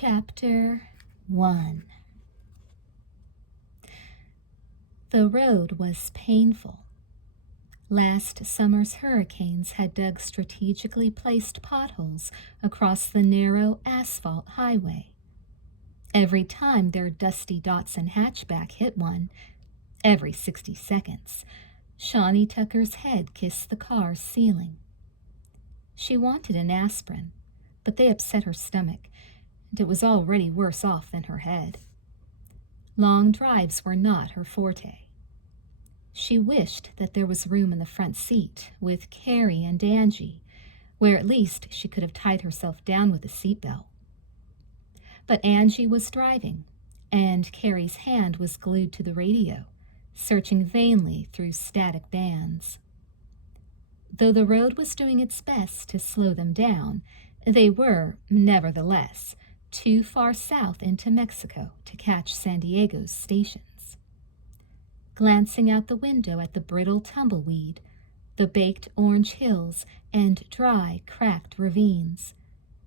Chapter 1. The road was painful. Last summer's hurricanes had dug strategically placed potholes across the narrow asphalt highway. Every time their dusty Datsun hatchback hit one, every 60 seconds, Shawnee Tucker's head kissed the car's ceiling. She wanted an aspirin, but they upset her stomach, and it was already worse off than her head. Long drives were not her forte. She wished that there was room in the front seat with Carrie and Angie, where at least she could have tied herself down with a seatbelt. But Angie was driving, and Carrie's hand was glued to the radio, searching vainly through static bands. Though the road was doing its best to slow them down, they were, nevertheless, too far south into Mexico to catch San Diego's stations. Glancing out the window at the brittle tumbleweed, the baked orange hills, and dry, cracked ravines,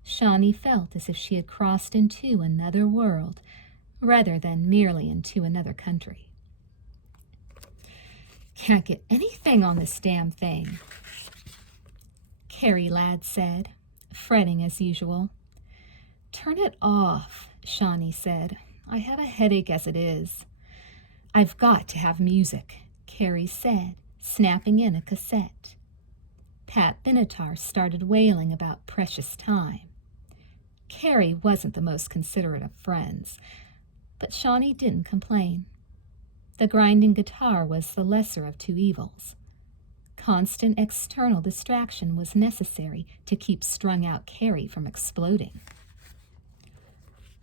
Shawnee felt as if she had crossed into another world, rather than merely into another country. "Can't get anything on this damn thing," Carrie Ladd said, fretting as usual. "Turn it off," Shawnee said. "I have a headache as it is." "I've got to have music," Carrie said, snapping in a cassette. Pat Benatar started wailing about precious time. Carrie wasn't the most considerate of friends, but Shawnee didn't complain. The grinding guitar was the lesser of two evils. Constant external distraction was necessary to keep strung-out Carrie from exploding.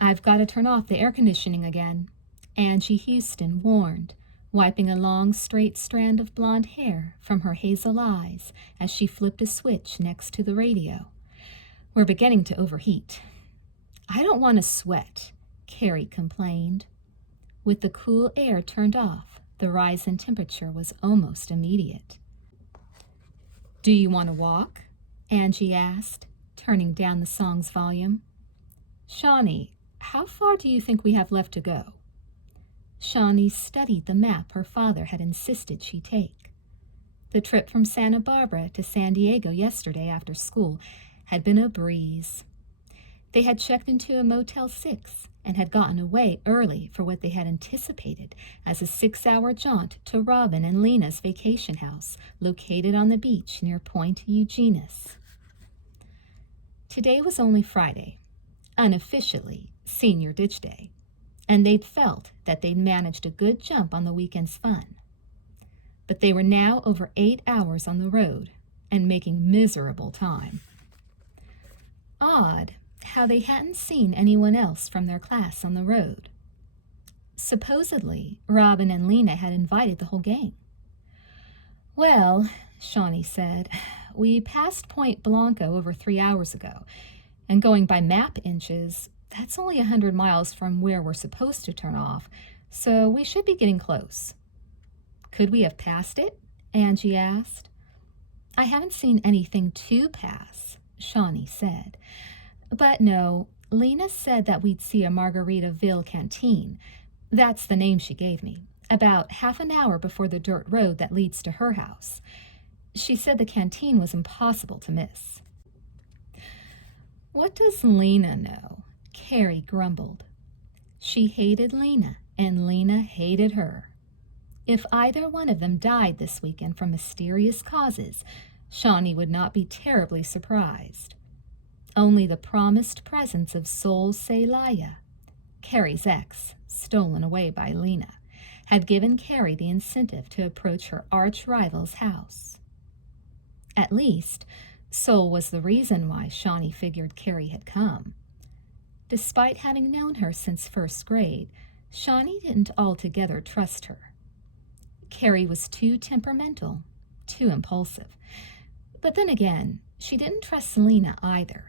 "I've got to turn off the air conditioning again," Angie Houston warned, wiping a long, straight strand of blonde hair from her hazel eyes as she flipped a switch next to the radio. "We're beginning to overheat." "I don't want to sweat," Carrie complained. With the cool air turned off, the rise in temperature was almost immediate. "Do you want to walk?" Angie asked, turning down the song's volume. "Shawnee, how far do you think we have left to go?" Shawnee studied the map her father had insisted she take. The trip from Santa Barbara to San Diego yesterday after school had been a breeze. They had checked into a Motel 6 and had gotten away early for what they had anticipated as a 6-hour jaunt to Robin and Lena's vacation house located on the beach near Point Eugenius. Today was only Friday, unofficially Senior Ditch Day, and they'd felt that they'd managed a good jump on the weekend's fun. But they were now over 8 hours on the road and making miserable time. Odd how they hadn't seen anyone else from their class on the road. Supposedly, Robin and Lena had invited the whole gang. "Well," Shawnee said, "we passed Point Blanco over 3 hours ago, and going by map inches, that's only 100 miles from where we're supposed to turn off, so we should be getting close." "Could we have passed it?" Angie asked. "I haven't seen anything to pass," Shawnee said. "But no, Lena said that we'd see a Margaritaville canteen. That's the name she gave me, about half an hour before the dirt road that leads to her house. She said the canteen was impossible to miss." "What does Lena know?" Carrie grumbled. She hated Lena, and Lena hated her. If either one of them died this weekend from mysterious causes, Shawnee would not be terribly surprised. Only the promised presence of Sol Celaya, Carrie's ex, stolen away by Lena, had given Carrie the incentive to approach her arch-rival's house. At least, Sol was the reason why Shawnee figured Carrie had come. Despite having known her since first grade, Shawnee didn't altogether trust her. Carrie was too temperamental, too impulsive. But then again, she didn't trust Lena either.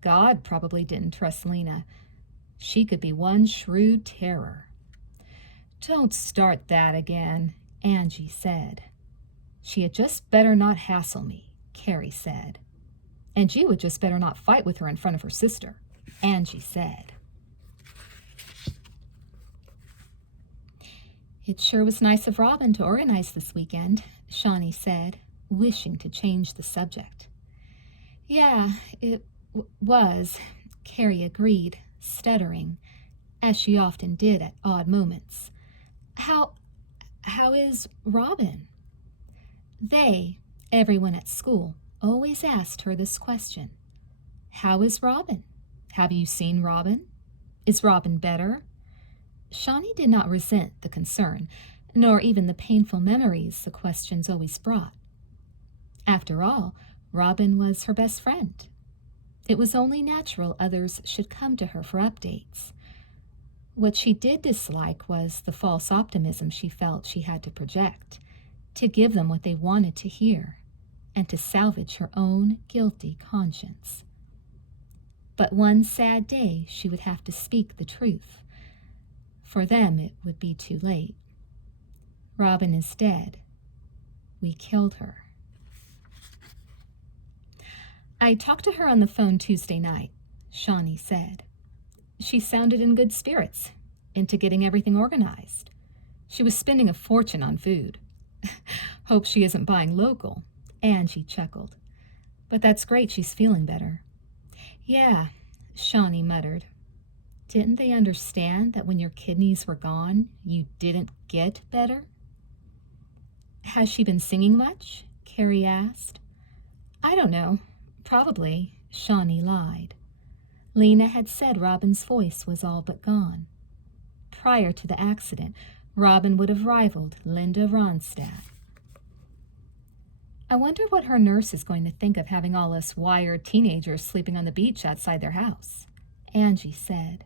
God probably didn't trust Lena. She could be one shrewd terror. "Don't start that again," Angie said. "She had just better not hassle me," Carrie said. "And you had just better not fight with her in front of her sister." Angie said. It sure was nice of Robin to organize this weekend, Shawnee said, wishing to change the subject. Yeah, it was, Carrie agreed, stuttering, as she often did at odd moments. How is Robin? Everyone at school, always asked her this question. How is Robin? Have you seen Robin? Is Robin better? Shawnee did not resent the concern, nor even the painful memories the questions always brought. After all, Robin was her best friend. It was only natural others should come to her for updates. What she did dislike was the false optimism she felt she had to project, to give them what they wanted to hear, and to salvage her own guilty conscience. But one sad day she would have to speak the truth. For them it would be too late. Robin is dead. We killed her. I talked to her on the phone Tuesday night, Shawnee said. She sounded in good spirits, into getting everything organized. She was spending a fortune on food. Hope she isn't buying local, Angie chuckled. But that's great she's feeling better. Yeah, Shawnee muttered. Didn't they understand that when your kidneys were gone, you didn't get better? Has she been singing much? Carrie asked. I don't know. Probably, Shawnee lied. Lena had said Robin's voice was all but gone. Prior to the accident, Robin would have rivaled Linda Ronstadt. I wonder what her nurse is going to think of having all us wired teenagers sleeping on the beach outside their house, Angie said.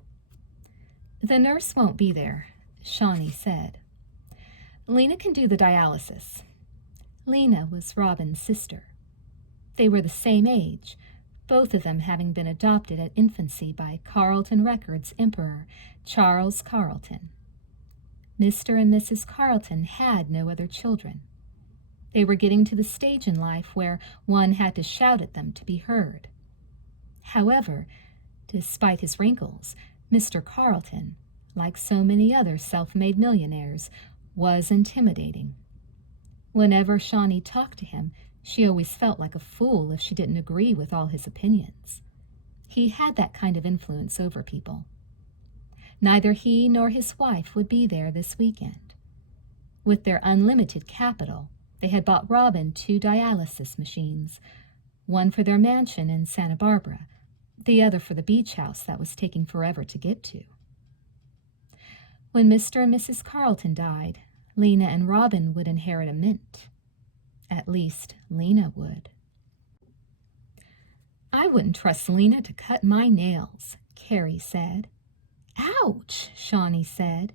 The nurse won't be there, Shawnee said. Lena can do the dialysis. Lena was Robin's sister. They were the same age, both of them having been adopted at infancy by Carlton Records emperor Charles Carlton. Mr. and Mrs. Carlton had no other children. They were getting to the stage in life where one had to shout at them to be heard. However, despite his wrinkles, Mr. Carlton, like so many other self-made millionaires, was intimidating. Whenever Shawnee talked to him, she always felt like a fool if she didn't agree with all his opinions. He had that kind of influence over people. Neither he nor his wife would be there this weekend. With their unlimited capital, they had bought Robin 2 dialysis machines, one for their mansion in Santa Barbara, the other for the beach house that was taking forever to get to. When Mr. and Mrs. Carlton died, Lena and Robin would inherit a mint. At least, Lena would. I wouldn't trust Lena to cut my nails, Carrie said. Ouch, Shawnee said.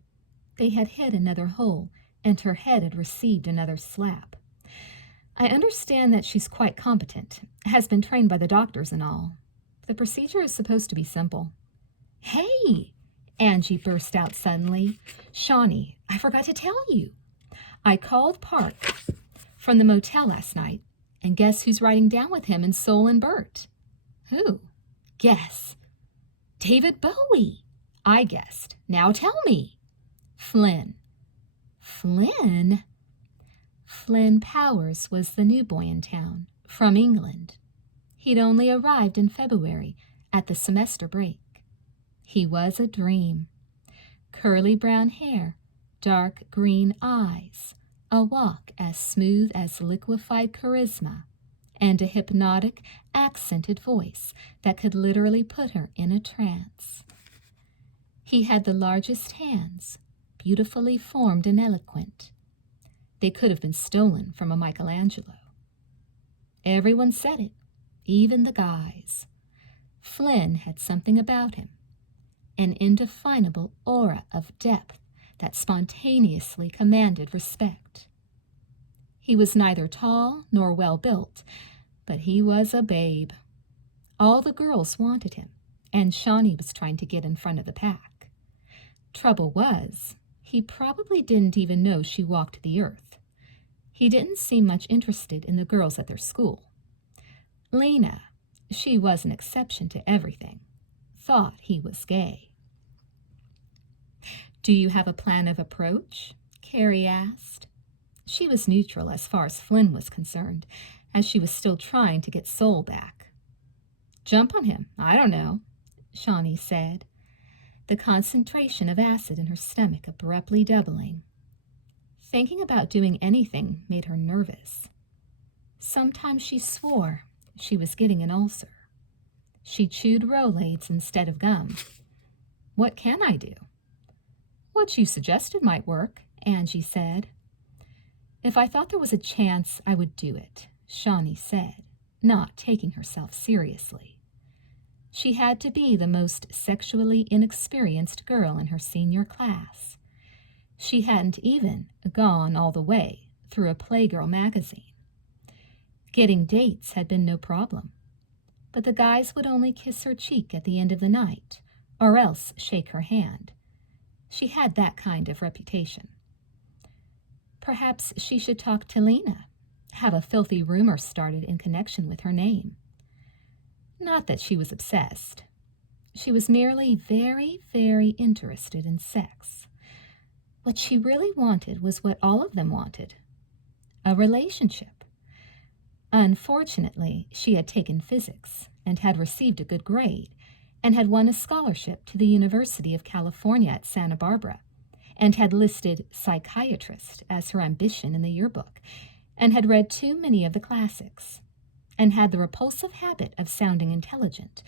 They had hit another hole, and her head had received another slap. I understand that she's quite competent, has been trained by the doctors and all. The procedure is supposed to be simple. Hey, Angie burst out suddenly. Shawnee, I forgot to tell you. I called Park from the motel last night, and guess who's riding down with him in Soul and Bert? Who? Guess. David Bowie. I guessed. Now tell me. Flynn. Flynn? Flynn Powers was the new boy in town, from England. He'd only arrived in February, at the semester break. He was a dream. Curly brown hair, dark green eyes, a walk as smooth as liquefied charisma, and a hypnotic, accented voice that could literally put her in a trance. He had the largest hands, beautifully formed and eloquent. They could have been stolen from a Michelangelo. Everyone said it, even the guys. Flynn had something about him, an indefinable aura of depth that spontaneously commanded respect. He was neither tall nor well-built, but he was a babe. All the girls wanted him, and Shawnee was trying to get in front of the pack. Trouble was, he probably didn't even know she walked the earth. He didn't seem much interested in the girls at their school. Lena, she was an exception to everything. thought he was gay. "Do you have a plan of approach?" Carrie asked. She was neutral as far as Flynn was concerned, as she was still trying to get Sol back. "Jump on him, I don't know," Shawnee said, the concentration of acid in her stomach abruptly doubling. Thinking about doing anything made her nervous. Sometimes she swore she was getting an ulcer. She chewed Rolaids instead of gum. "What can I do?" "What you suggested might work," Angie said. "If I thought there was a chance, I would do it," Shawnee said, not taking herself seriously. She had to be the most sexually inexperienced girl in her senior class. She hadn't even gone all the way through a Playgirl magazine. Getting dates had been no problem, but the guys would only kiss her cheek at the end of the night, or else shake her hand. She had that kind of reputation. Perhaps she should talk to Lena, have a filthy rumor started in connection with her name. Not that she was obsessed. She was merely very, very interested in sex. What she really wanted was what all of them wanted: a relationship. Unfortunately, she had taken physics and had received a good grade and had won a scholarship to the University of California at Santa Barbara and had listed psychiatrist as her ambition in the yearbook and had read too many of the classics and had the repulsive habit of sounding intelligent,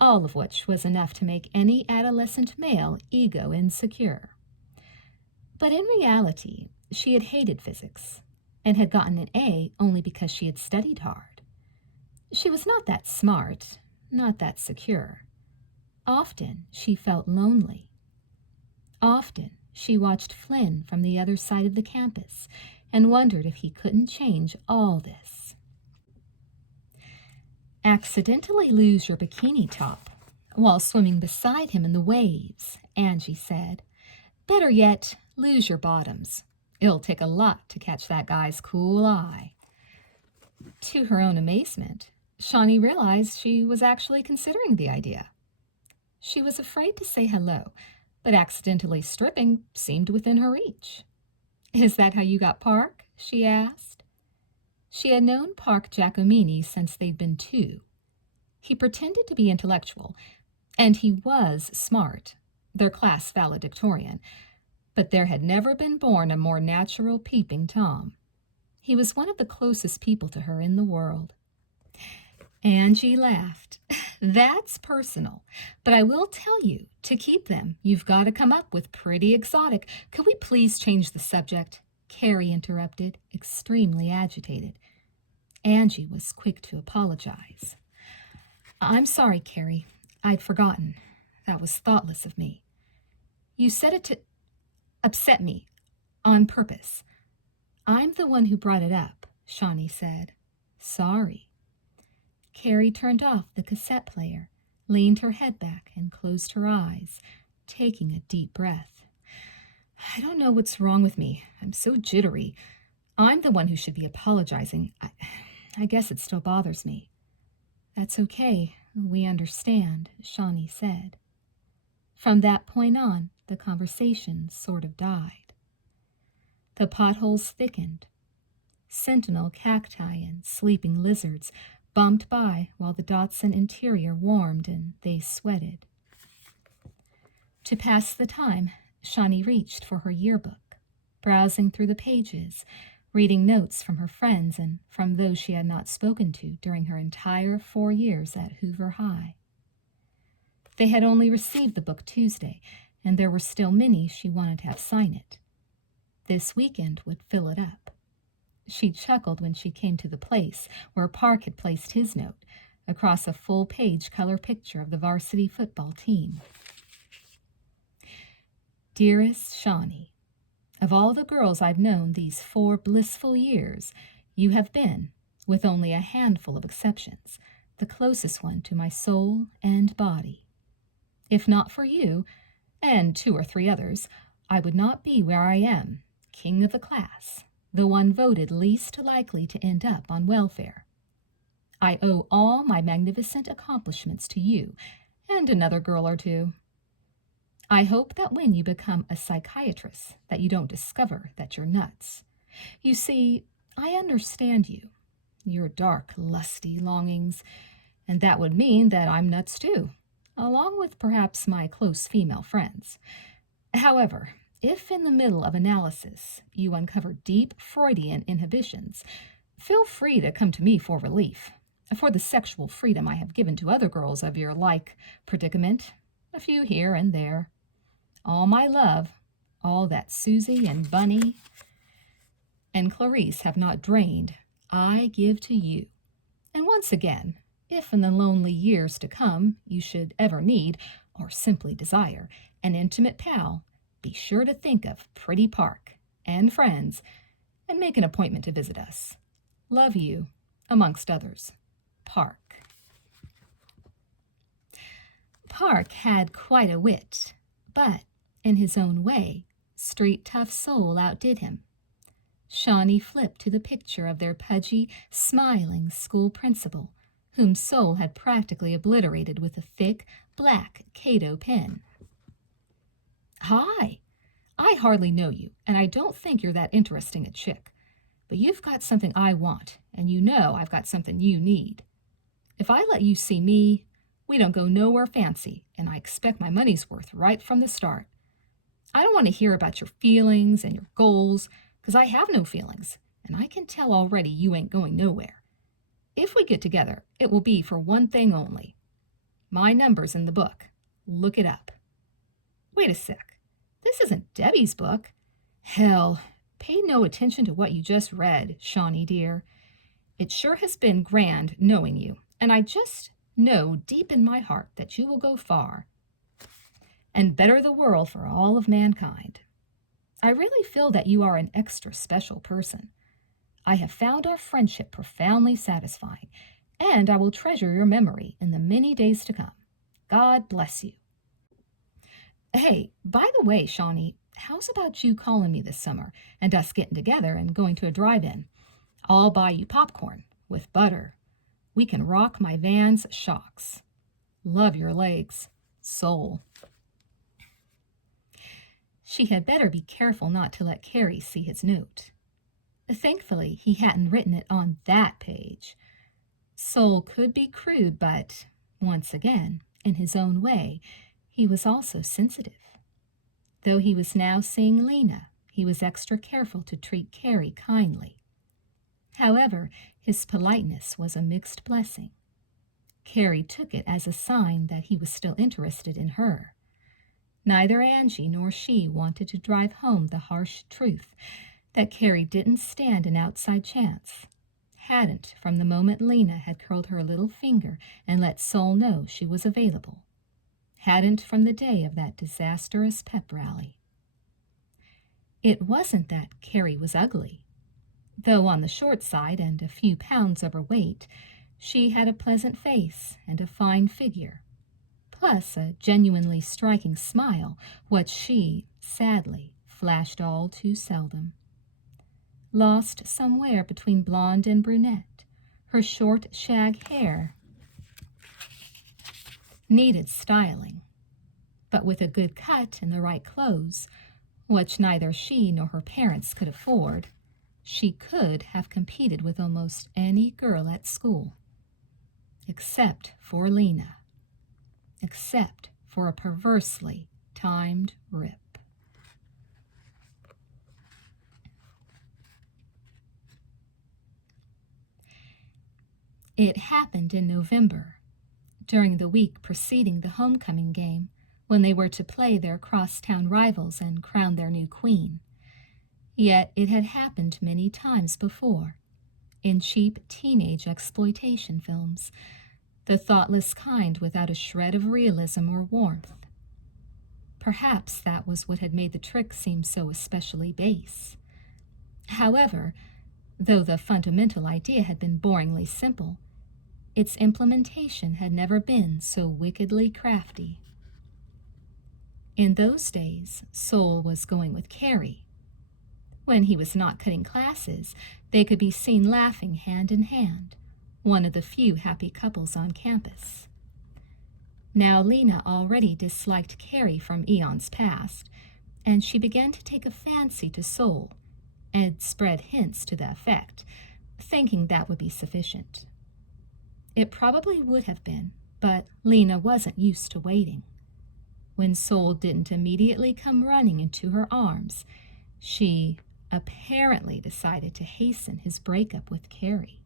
all of which was enough to make any adolescent male ego insecure. But in reality, she had hated physics and had gotten an A only because she had studied hard. She was not that smart, not that secure. Often she felt lonely. Often she watched Flynn from the other side of the campus and wondered if he couldn't change all this. Accidentally lose your bikini top while swimming beside him in the waves, Angie said. Better yet, lose your bottoms. It'll take a lot to catch that guy's cool eye. To her own amazement, Shawnee realized she was actually considering the idea. She was afraid to say hello, but accidentally stripping seemed within her reach. "Is that how you got Park?" she asked. She had known Park Giacomini since they'd been 2. He pretended to be intellectual, and he was smart, their class valedictorian, but there had never been born a more natural peeping Tom. He was one of the closest people to her in the world. Angie laughed. "That's personal, but I will tell you, to keep them, you've got to come up with pretty exotic—" "Could we please change the subject?" Carrie interrupted, extremely agitated. Angie was quick to apologize. "I'm sorry, Carrie. I'd forgotten. That was thoughtless of me. You said it to upset me, on purpose." "I'm the one who brought it up," Shawnee said. "Sorry." Carrie turned off the cassette player, leaned her head back, and closed her eyes, taking a deep breath. "I don't know what's wrong with me. I'm so jittery. I'm the one who should be apologizing. I guess it still bothers me." "That's okay. We understand," Shawnee said. From that point on, the conversation sort of died. The potholes thickened. Sentinel cacti and sleeping lizards bumped by while the Datsun interior warmed and they sweated. To pass the time, Shawnee reached for her yearbook, browsing through the pages, reading notes from her friends and from those she had not spoken to during her entire 4 years at Hoover High. They had only received the book Tuesday, and there were still many she wanted to have sign it. This weekend would fill it up. She chuckled when she came to the place where Park had placed his note, across a full-page color picture of the varsity football team. "Dearest Shawnee, of all the girls I've known these 4 blissful years, you have been, with only a handful of exceptions, the closest one to my soul and body. If not for you, and 2 or 3 others, I would not be where I am, king of the class, the one voted least likely to end up on welfare. I owe all my magnificent accomplishments to you, and another girl or two. I hope that when you become a psychiatrist that you don't discover that you're nuts. You see, I understand you, your dark, lusty longings, and that would mean that I'm nuts too, along with perhaps my close female friends. However, if in the middle of analysis you uncover deep Freudian inhibitions, feel free to come to me for relief, for the sexual freedom I have given to other girls of your like predicament, a few here and there. All my love, all that Susie and Bunny and Clarice have not drained, I give to you. And once again, if in the lonely years to come you should ever need, or simply desire, an intimate pal, be sure to think of Pretty Park and friends and make an appointment to visit us. Love you, amongst others, Park. Park had quite a wit, but in his own way, street tough Soul outdid him. Shawnee flipped to the picture of their pudgy, smiling school principal, whom Soul had practically obliterated with a thick, black Cato pen. Hi, I hardly know you, and I don't think you're that interesting a chick, but you've got something I want, and you know I've got something you need. If I let you see me, we don't go nowhere fancy, and I expect my money's worth right from the start. I don't want to hear about your feelings and your goals, because I have no feelings, and I can tell already you ain't going nowhere. If we get together, it will be for one thing only. My number's in the book. Look it up. Wait a sec. This isn't Debbie's book. Hell, pay no attention to what you just read, Shawnee dear. It sure has been grand knowing you, and I just know deep in my heart that you will go far and better the world for all of mankind. I really feel that you are an extra special person. I have found our friendship profoundly satisfying, and I will treasure your memory in the many days to come. God bless you. Hey, by the way, Shawnee, how's about you calling me this summer and us getting together and going to a drive-in? I'll buy you popcorn with butter. We can rock my van's shocks. Love your legs, Soul. She had better be careful not to let Carrie see his note. Thankfully, he hadn't written it on that page. Soul could be crude, but, once again, in his own way, he was also sensitive. Though he was now seeing Lena, he was extra careful to treat Carrie kindly. However, his politeness was a mixed blessing. Carrie took it as a sign that he was still interested in her. Neither Angie nor she wanted to drive home the harsh truth that Carrie didn't stand an outside chance, hadn't from the moment Lena had curled her little finger and let Soul know she was available, hadn't from the day of that disastrous pep rally. It wasn't that Carrie was ugly. Though on the short side and a few pounds overweight, she had a pleasant face and a fine figure, plus a genuinely striking smile, which she, sadly, flashed all too seldom. Lost somewhere between blonde and brunette, her short shag hair needed styling, but with a good cut and the right clothes, which neither she nor her parents could afford, she could have competed with almost any girl at school, except for Lena. Except for a perversely timed rip. It happened in November, during the week preceding the homecoming game, when they were to play their crosstown rivals and crown their new queen. Yet it had happened many times before, in cheap teenage exploitation films, the thoughtless kind without a shred of realism or warmth. Perhaps that was what had made the trick seem so especially base. However, though the fundamental idea had been boringly simple, its implementation had never been so wickedly crafty. In those days, Soul was going with Carrie. When he was not cutting classes, they could be seen laughing hand in hand, one of the few happy couples on campus. Now Lena already disliked Carrie from eons past, and she began to take a fancy to Sol, and spread hints to the effect, thinking that would be sufficient. It probably would have been, but Lena wasn't used to waiting. When Sol didn't immediately come running into her arms, she apparently decided to hasten his breakup with Carrie.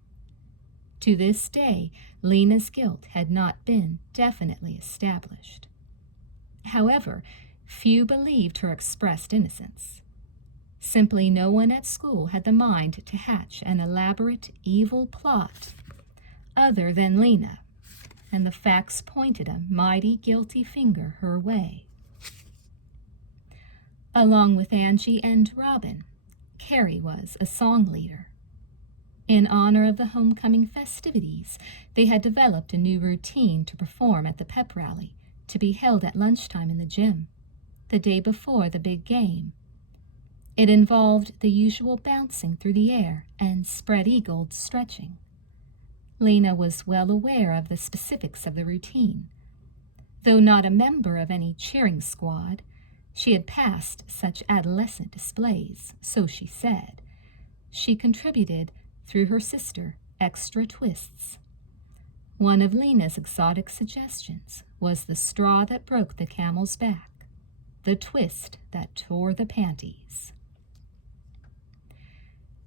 To this day, Lena's guilt had not been definitely established. However, few believed her expressed innocence. Simply no one at school had the mind to hatch an elaborate, evil plot other than Lena, and the facts pointed a mighty guilty finger her way. Along with Angie and Robin, Carrie was a song leader. In honor of the homecoming festivities, they had developed a new routine to perform at the pep rally, to be held at lunchtime in the gym, the day before the big game. It involved the usual bouncing through the air and spread-eagled stretching. Lena was well aware of the specifics of the routine. Though not a member of any cheering squad, she had passed such adolescent displays, so she said. She contributed, through her sister, extra twists. One of Lena's exotic suggestions was the straw that broke the camel's back, the twist that tore the panties.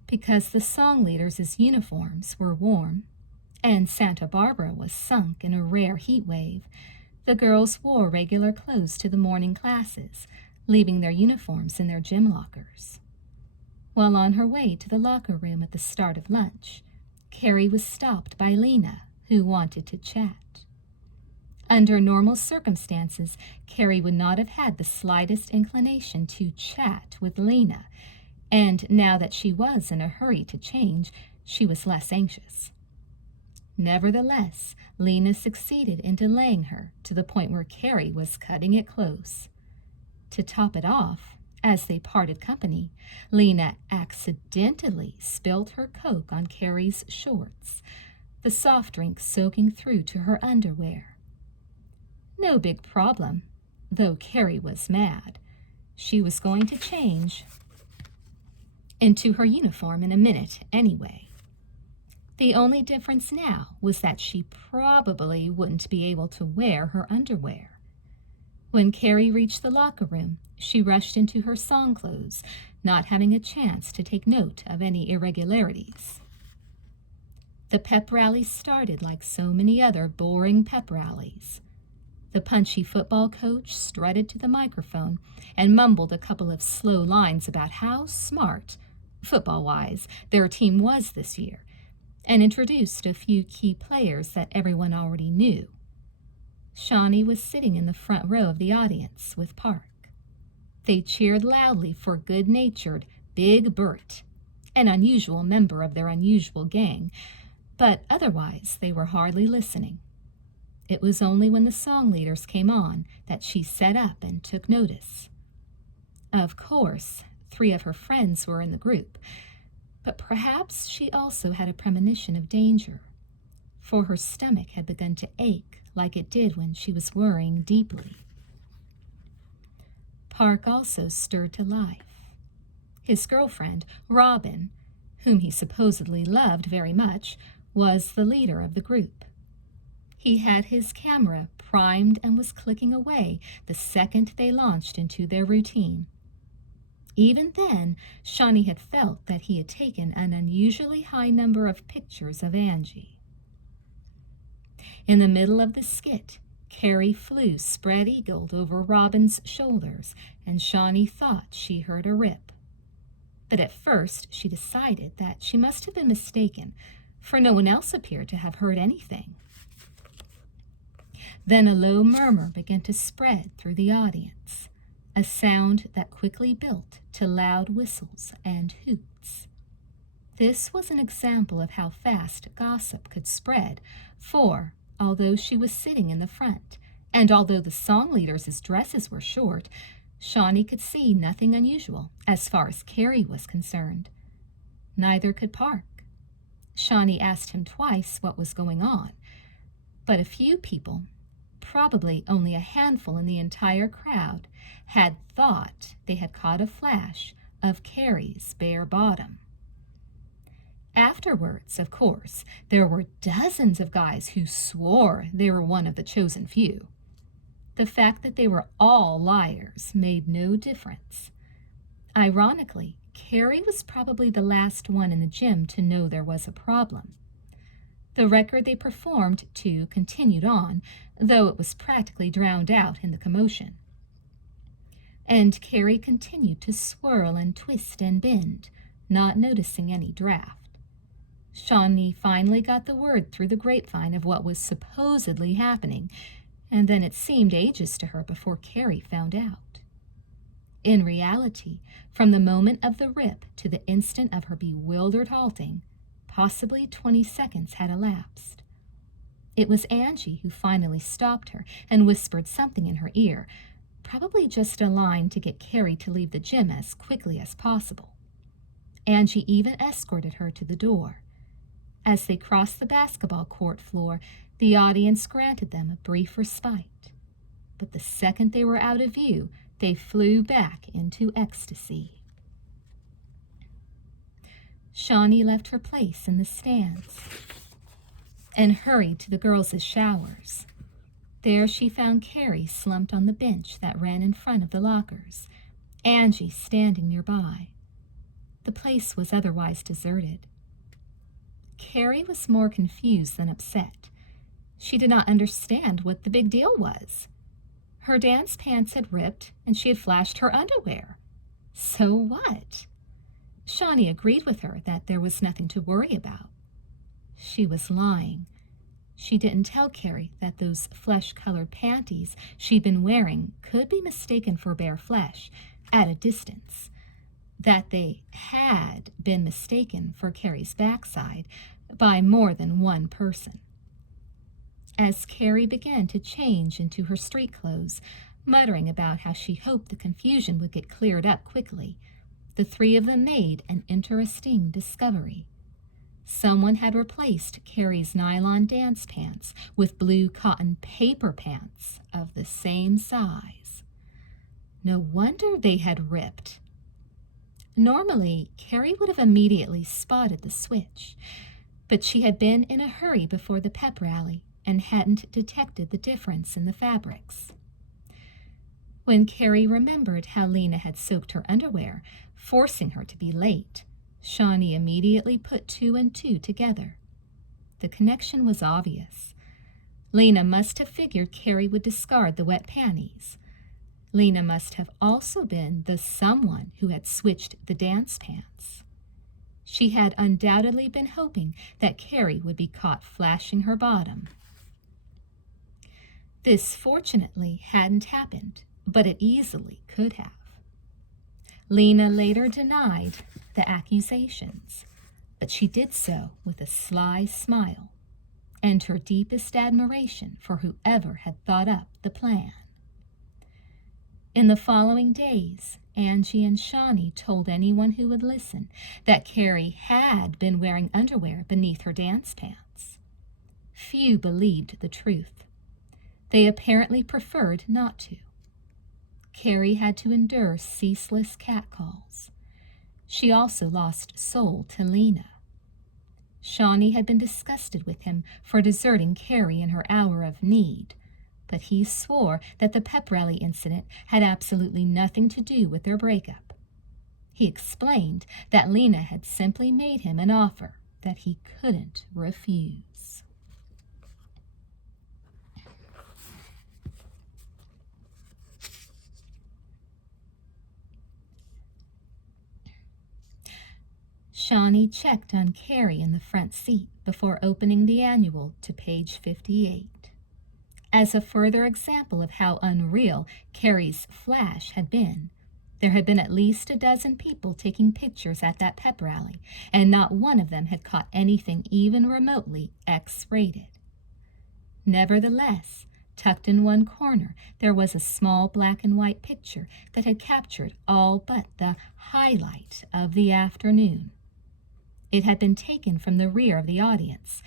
Because the song leaders' uniforms were warm, and Santa Barbara was sunk in a rare heat wave, the girls wore regular clothes to the morning classes, leaving their uniforms in their gym lockers. While on her way to the locker room at the start of lunch, Carrie was stopped by Lena, who wanted to chat. Under normal circumstances, Carrie would not have had the slightest inclination to chat with Lena, and now that she was in a hurry to change, she was less anxious. Nevertheless, Lena succeeded in delaying her to the point where Carrie was cutting it close. To top it off, as they parted company, Lena accidentally spilled her Coke on Carrie's shorts, the soft drink soaking through to her underwear. No big problem, though Carrie was mad. She was going to change into her uniform in a minute anyway. The only difference now was that she probably wouldn't be able to wear her underwear. When Carrie reached the locker room, she rushed into her song clothes, not having a chance to take note of any irregularities. The pep rally started like so many other boring pep rallies. The punchy football coach strutted to the microphone and mumbled a couple of slow lines about how smart, football-wise, their team was this year, and introduced a few key players that everyone already knew. Shawnee was sitting in the front row of the audience with Park. They cheered loudly for good-natured Big Bert, an unusual member of their unusual gang, but otherwise they were hardly listening. It was only when the song leaders came on that she sat up and took notice. Of course, 3 of her friends were in the group, but perhaps she also had a premonition of danger, for her stomach had begun to ache like it did when she was worrying deeply. Park also stirred to life. His girlfriend, Robin, whom he supposedly loved very much, was the leader of the group. He had his camera primed and was clicking away the second they launched into their routine. Even then, Shawnee had felt that he had taken an unusually high number of pictures of Angie. In the middle of the skit, Carrie flew spread-eagled over Robin's shoulders, and Shawnee thought she heard a rip. But at first she decided that she must have been mistaken, for no one else appeared to have heard anything. Then a low murmur began to spread through the audience, a sound that quickly built to loud whistles and hoots. This was an example of how fast gossip could spread, for, although she was sitting in the front, and although the song leaders' dresses were short, Shawnee could see nothing unusual as far as Carrie was concerned. Neither could Park. Shawnee asked him twice what was going on, but a few people, probably only a handful in the entire crowd, had thought they had caught a flash of Carrie's bare bottom. Afterwards, of course, there were dozens of guys who swore they were one of the chosen few. The fact that they were all liars made no difference. Ironically, Carrie was probably the last one in the gym to know there was a problem. The record they performed to continued on, though it was practically drowned out in the commotion. And Carrie continued to swirl and twist and bend, not noticing any draft. Shawnee finally got the word through the grapevine of what was supposedly happening, and then it seemed ages to her before Carrie found out. In reality, from the moment of the rip to the instant of her bewildered halting, possibly 20 seconds had elapsed. It was Angie who finally stopped her and whispered something in her ear, probably just a line to get Carrie to leave the gym as quickly as possible. Angie even escorted her to the door. As they crossed the basketball court floor, the audience granted them a brief respite. But the second they were out of view, they flew back into ecstasy. Shawnee left her place in the stands and hurried to the girls' showers. There she found Carrie slumped on the bench that ran in front of the lockers, Angie standing nearby. The place was otherwise deserted. Carrie was more confused than upset. She did not understand what the big deal was. Her dance pants had ripped, and she had flashed her underwear. So what? Shawnee agreed with her that there was nothing to worry about. She was lying. She didn't tell Carrie that those flesh-colored panties she'd been wearing could be mistaken for bare flesh at a distance, that they had been mistaken for Carrie's backside by more than one person. As Carrie began to change into her street clothes, muttering about how she hoped the confusion would get cleared up quickly, the three of them made an interesting discovery. Someone had replaced Carrie's nylon dance pants with blue cotton paper pants of the same size. No wonder they had ripped. Normally, Carrie would have immediately spotted the switch, but she had been in a hurry before the pep rally and hadn't detected the difference in the fabrics. When Carrie remembered how Lena had soaked her underwear, forcing her to be late, Shawnee immediately put two and two together. The connection was obvious. Lena must have figured Carrie would discard the wet panties. Lena must have also been the someone who had switched the dance pants. She had undoubtedly been hoping that Carrie would be caught flashing her bottom. This fortunately hadn't happened, but it easily could have. Lena later denied the accusations, but she did so with a sly smile and her deepest admiration for whoever had thought up the plan. In the following days, Angie and Shawnee told anyone who would listen that Carrie had been wearing underwear beneath her dance pants. Few believed the truth. They apparently preferred not to. Carrie had to endure ceaseless catcalls. She also lost soul to Lena. Shawnee had been disgusted with him for deserting Carrie in her hour of need, but he swore that the pep rally incident had absolutely nothing to do with their breakup. He explained that Lena had simply made him an offer that he couldn't refuse. Shawnee checked on Carrie in the front seat before opening the annual to page 58. As a further example of how unreal Carrie's flash had been, there had been at least a dozen people taking pictures at that pep rally, and not one of them had caught anything even remotely X-rated. Nevertheless, tucked in one corner, there was a small black and white picture that had captured all but the highlight of the afternoon. It had been taken from the rear of the audience,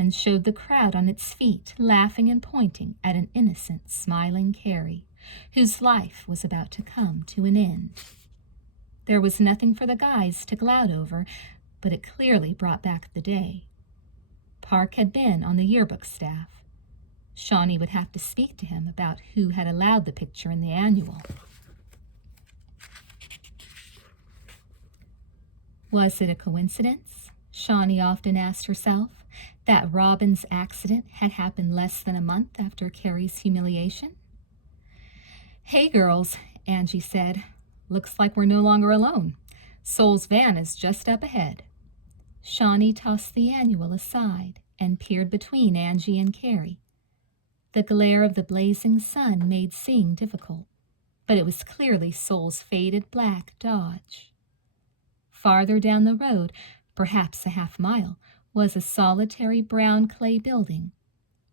and showed the crowd on its feet, laughing and pointing at an innocent, smiling Carrie, whose life was about to come to an end. There was nothing for the guys to gloat over, but it clearly brought back the day. Park had been on the yearbook staff. Shawnee would have to speak to him about who had allowed the picture in the annual. Was it a coincidence, Shawnee often asked herself, that Robin's accident had happened less than a month after Carrie's humiliation? "Hey, girls," Angie said. "Looks like we're no longer alone. Sol's van is just up ahead." Shawnee tossed the annual aside and peered between Angie and Carrie. The glare of the blazing sun made seeing difficult, but it was clearly Sol's faded black Dodge. Farther down the road, perhaps a half-mile, was a solitary brown clay building,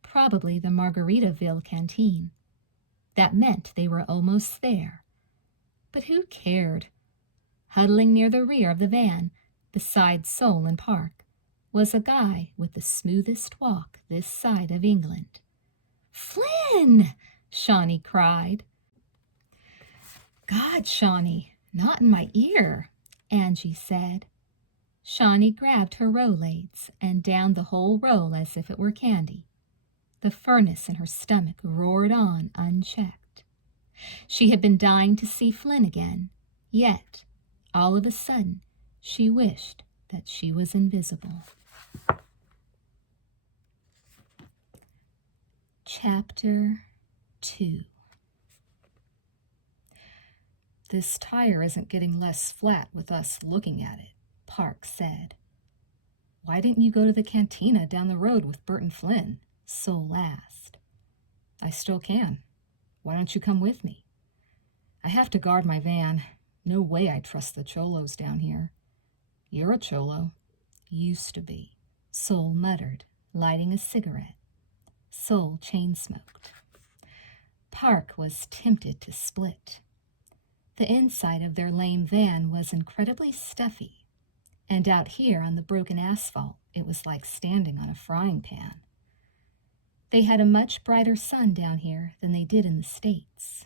probably the Margaritaville canteen. That meant they were almost there. But who cared? Huddling near the rear of the van, beside Sol and Park, was a guy with the smoothest walk this side of England. "Flynn!" Shawnee cried. "God, Shawnee, not in my ear," Angie said. Shawnee grabbed her Rolaids and downed the whole roll as if it were candy. The furnace in her stomach roared on unchecked. She had been dying to see Flynn again, yet, all of a sudden, she wished that she was invisible. Chapter 2. "This tire isn't getting less flat with us looking at it," Park said. "Why didn't you go to the cantina down the road with Bert and Flynn?" Sol asked. "I still can. Why don't you come with me?" "I have to guard my van. No way I'd trust the cholos down here." "You're a cholo." "Used to be," Sol muttered, lighting a cigarette. Sol chain-smoked. Park was tempted to split. The inside of their lame van was incredibly stuffy, and out here on the broken asphalt, it was like standing on a frying pan. They had a much brighter sun down here than they did in the States.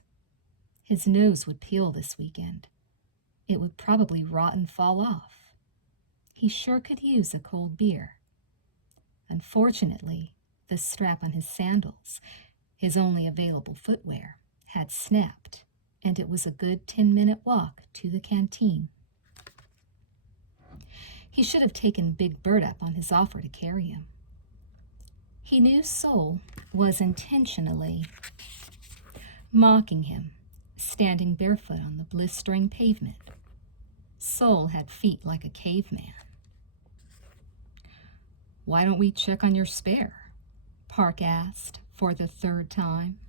His nose would peel this weekend. It would probably rot and fall off. He sure could use a cold beer. Unfortunately, the strap on his sandals, his only available footwear, had snapped, and it was a good 10-minute walk to the canteen. He should have taken Big Bird up on his offer to carry him. He knew Sol was intentionally mocking him, standing barefoot on the blistering pavement. Sol had feet like a caveman. "Why don't we check on your spare?" Park asked for the third time.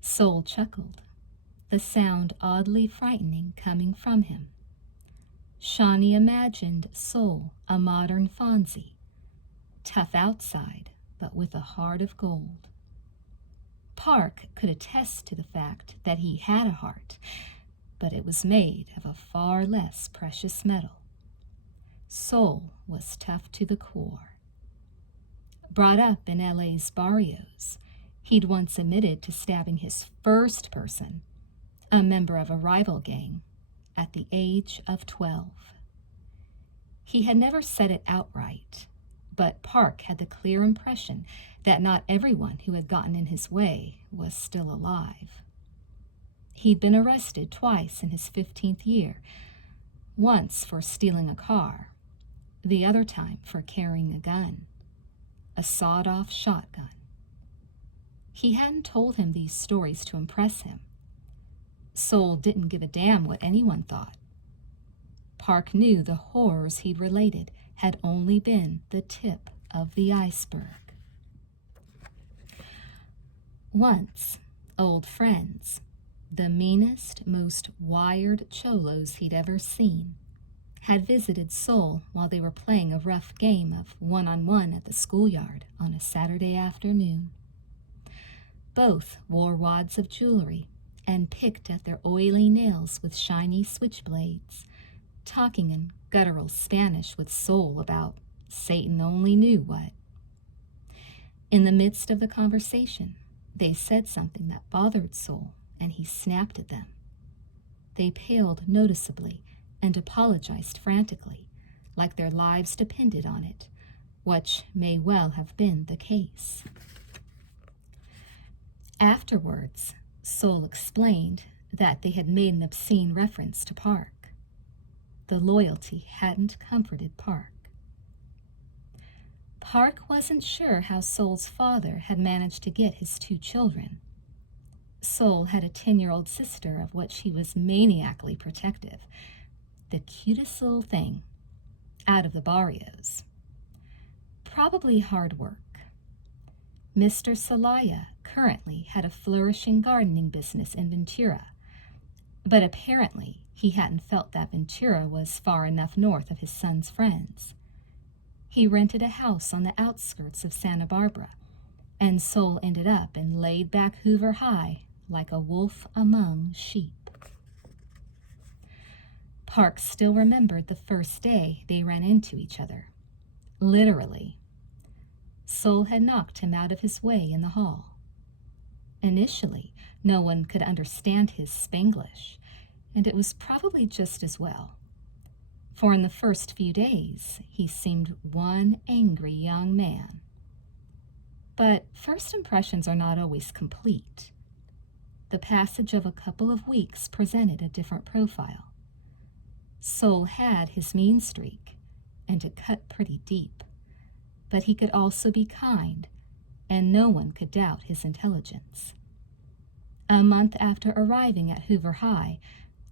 Sol chuckled, the sound oddly frightening coming from him. Shawnee imagined Sol a modern Fonzie, tough outside, but with a heart of gold. Park could attest to the fact that he had a heart, but it was made of a far less precious metal. Sol was tough to the core. Brought up in LA's barrios, he'd once admitted to stabbing his first person, a member of a rival gang, at the age of 12. He had never said it outright, but Park had the clear impression that not everyone who had gotten in his way was still alive. He'd been arrested twice in his 15th year, once for stealing a car, the other time for carrying a gun, a sawed-off shotgun. He hadn't told him these stories to impress him. Sol didn't give a damn what anyone thought. Park knew the horrors he'd related had only been the tip of the iceberg. Once, old friends, the meanest, most wired cholos he'd ever seen, had visited Sol while they were playing a rough game of one-on-one at the schoolyard on a Saturday afternoon. Both wore wads of jewelry and picked at their oily nails with shiny switchblades, talking in guttural Spanish with Sol about Satan only knew what. In the midst of the conversation, they said something that bothered Soul, and he snapped at them. They paled noticeably and apologized frantically, like their lives depended on it, which may well have been the case. Afterwards, Soul explained that they had made an obscene reference to Park. The loyalty hadn't comforted Park. Park wasn't sure how Soul's father had managed to get his 2 children. Soul had a 10-year-old sister of which he was maniacally protective, the cutest little thing out of the barrios. Probably hard work. Mr. Salaya currently had a flourishing gardening business in Ventura, but apparently he hadn't felt that Ventura was far enough north of his son's friends. He rented a house on the outskirts of Santa Barbara, and Soul ended up in laid-back Hoover High like a wolf among sheep. Park still remembered the first day they ran into each other. Literally. Soul had knocked him out of his way in the hall. Initially, no one could understand his Spanglish, and it was probably just as well. For in the first few days, he seemed one angry young man. But first impressions are not always complete. The passage of a couple of weeks presented a different profile. Soul had his mean streak, and it cut pretty deep, but he could also be kind, and no one could doubt his intelligence. A month after arriving at Hoover High,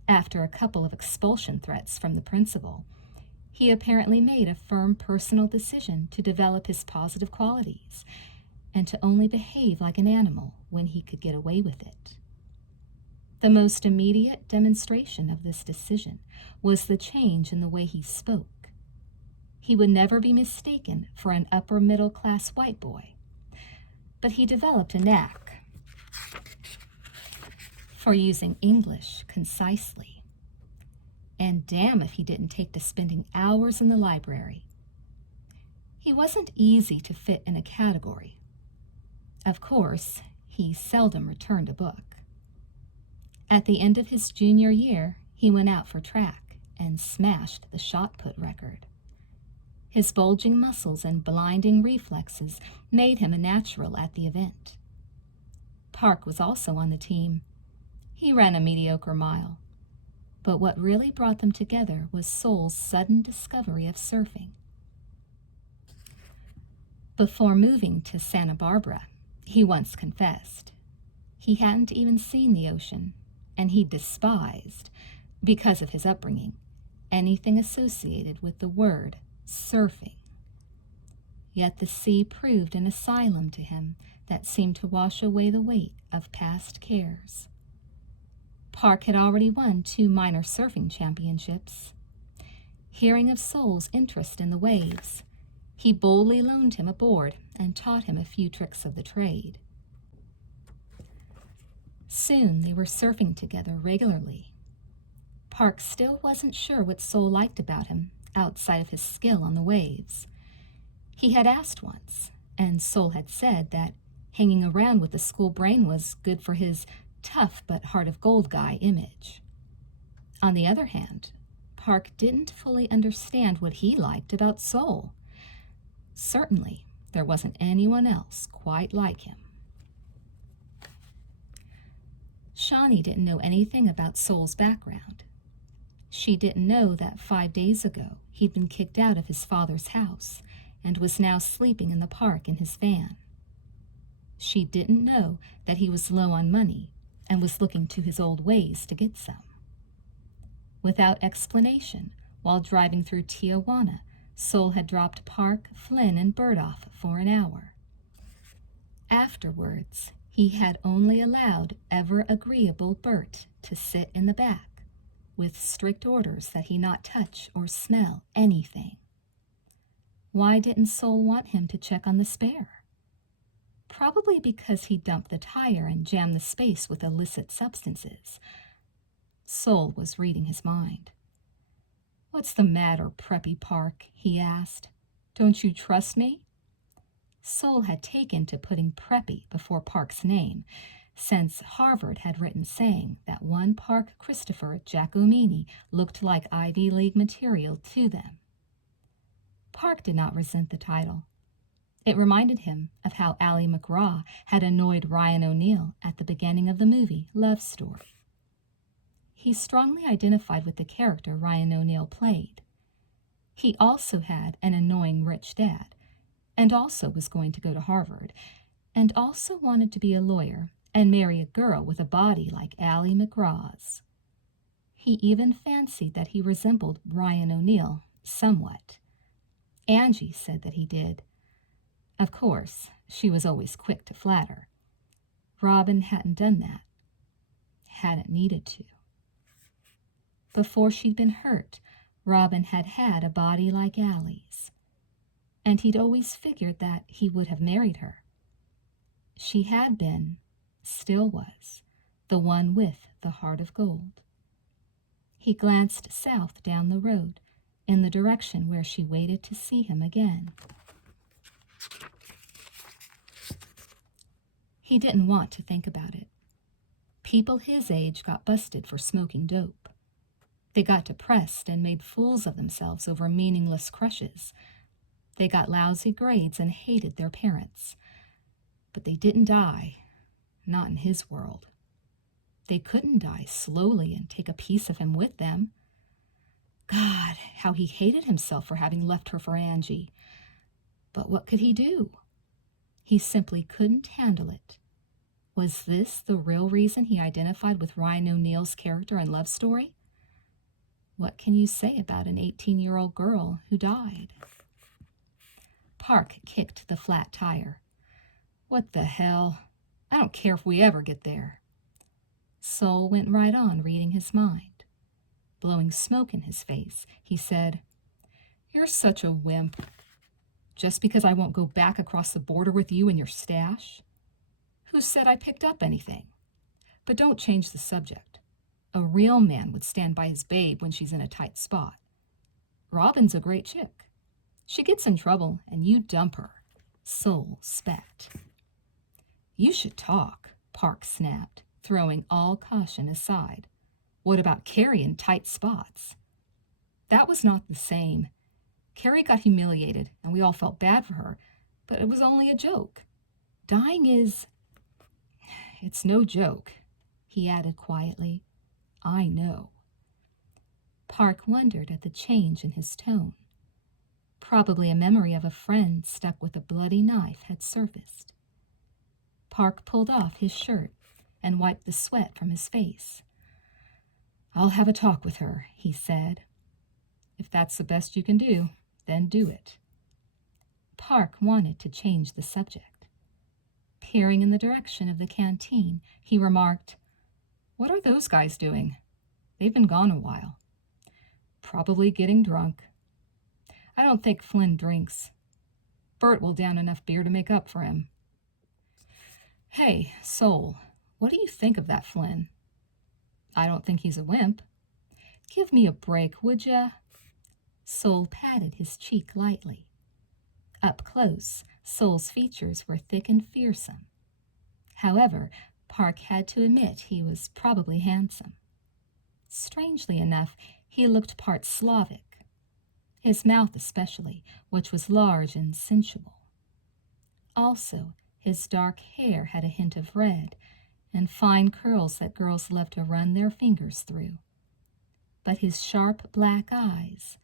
after a couple of expulsion threats from the principal, he apparently made a firm personal decision to develop his positive qualities and to only behave like an animal when he could get away with it. The most immediate demonstration of this decision was the change in the way he spoke. He would never be mistaken for an upper-middle-class white boy, but he developed a knack for using English concisely. And damn if he didn't take to spending hours in the library. He wasn't easy to fit in a category. Of course, he seldom returned a book. At the end of his junior year, he went out for track and smashed the shot put record. His bulging muscles and blinding reflexes made him a natural at the event. Park was also on the team. He ran a mediocre mile. But what really brought them together was Soul's sudden discovery of surfing. Before moving to Santa Barbara, he once confessed he hadn't even seen the ocean, and he despised, because of his upbringing, anything associated with the word surfing. Yet the sea proved an asylum to him that seemed to wash away the weight of past cares. Park had already won 2 minor surfing championships. Hearing of Soul's interest in the waves, he boldly loaned him a board and taught him a few tricks of the trade. Soon they were surfing together regularly. Park still wasn't sure what Soul liked about him outside of his skill on the waves. He had asked once, and Soul had said that hanging around with the school brain was good for his tough but heart of gold guy image. On the other hand, Park didn't fully understand what he liked about Soul. Certainly, there wasn't anyone else quite like him. Shawnee didn't know anything about Soul's background. She didn't know that 5 days ago he'd been kicked out of his father's house and was now sleeping in the park in his van. She didn't know that he was low on money and was looking to his old ways to get some. Without explanation, while driving through Tijuana, Soul had dropped Park, Flynn, and Bert off for an hour. Afterwards, he had only allowed ever-agreeable Bert to sit in the back, with strict orders that he not touch or smell anything. Why didn't Soul want him to check on the spare? Probably because he dumped the tire and jammed the space with illicit substances. Soul was reading his mind. "What's the matter, Preppy Park?" he asked. Don't you trust me?" Soul had taken to putting Preppy before Park's name, since Harvard had written saying that one Park Christopher Giacomini looked like Ivy League material to them. Park did not resent the title. It reminded him of how Ally McGraw had annoyed Ryan O'Neal at the beginning of the movie Love Story. He strongly identified with the character Ryan O'Neal played. He also had an annoying rich dad, and also was going to go to Harvard, and also wanted to be a lawyer and marry a girl with a body like Ally McGraw's. He even fancied that he resembled Ryan O'Neal somewhat. Angie said that he did. Of course, she was always quick to flatter. Robin hadn't done that. Hadn't needed to. Before she'd been hurt, Robin had had a body like Ally's, and he'd always figured that he would have married her. She had been, still was, the one with the heart of gold. He glanced south down the road, in the direction where she waited to see him again. He didn't want to think about it. People his age got busted for smoking dope. They got depressed and made fools of themselves over meaningless crushes. They got lousy grades and hated their parents. But they didn't die, not in his world. They couldn't die slowly and take a piece of him with them. God, how he hated himself for having left her for Angie. But what could he do? He simply couldn't handle it. Was this the real reason he identified with Ryan O'Neal's character in Love Story? What can you say about an 18-year-old girl who died? Park kicked the flat tire. What the hell? I don't care if we ever get there. Soul went right on reading his mind. Blowing smoke in his face, he said, "You're such a wimp. Just because I won't go back across the border with you and your stash? Who said I picked up anything? But don't change the subject. A real man would stand by his babe when she's in a tight spot. Robin's a great chick. She gets in trouble and you dump her." Soul spat. "You should talk," Park snapped, throwing all caution aside. "What about Carrie in tight spots?" "That was not the same. Carrie got humiliated, and we all felt bad for her, but it was only a joke. Dying is... it's no joke," he added quietly. "I know." Park wondered at the change in his tone. Probably a memory of a friend stuck with a bloody knife had surfaced. Park pulled off his shirt and wiped the sweat from his face. "I'll have a talk with her," he said. "If that's the best you can do, then do it." Park wanted to change the subject. Peering in the direction of the canteen, he remarked, "What are those guys doing? They've been gone a while." "Probably getting drunk." "I don't think Flynn drinks. Bert will down enough beer to make up for him." "Hey, Soul, what do you think of that Flynn?" "I don't think he's a wimp." "Give me a break, would ya?" Soul patted his cheek lightly. Up close, Soul's features were thick and fearsome. However, Park had to admit he was probably handsome. Strangely enough, he looked part Slavic. His mouth especially, which was large and sensual. Also, his dark hair had a hint of red, and fine curls that girls loved to run their fingers through. But his sharp black eyes,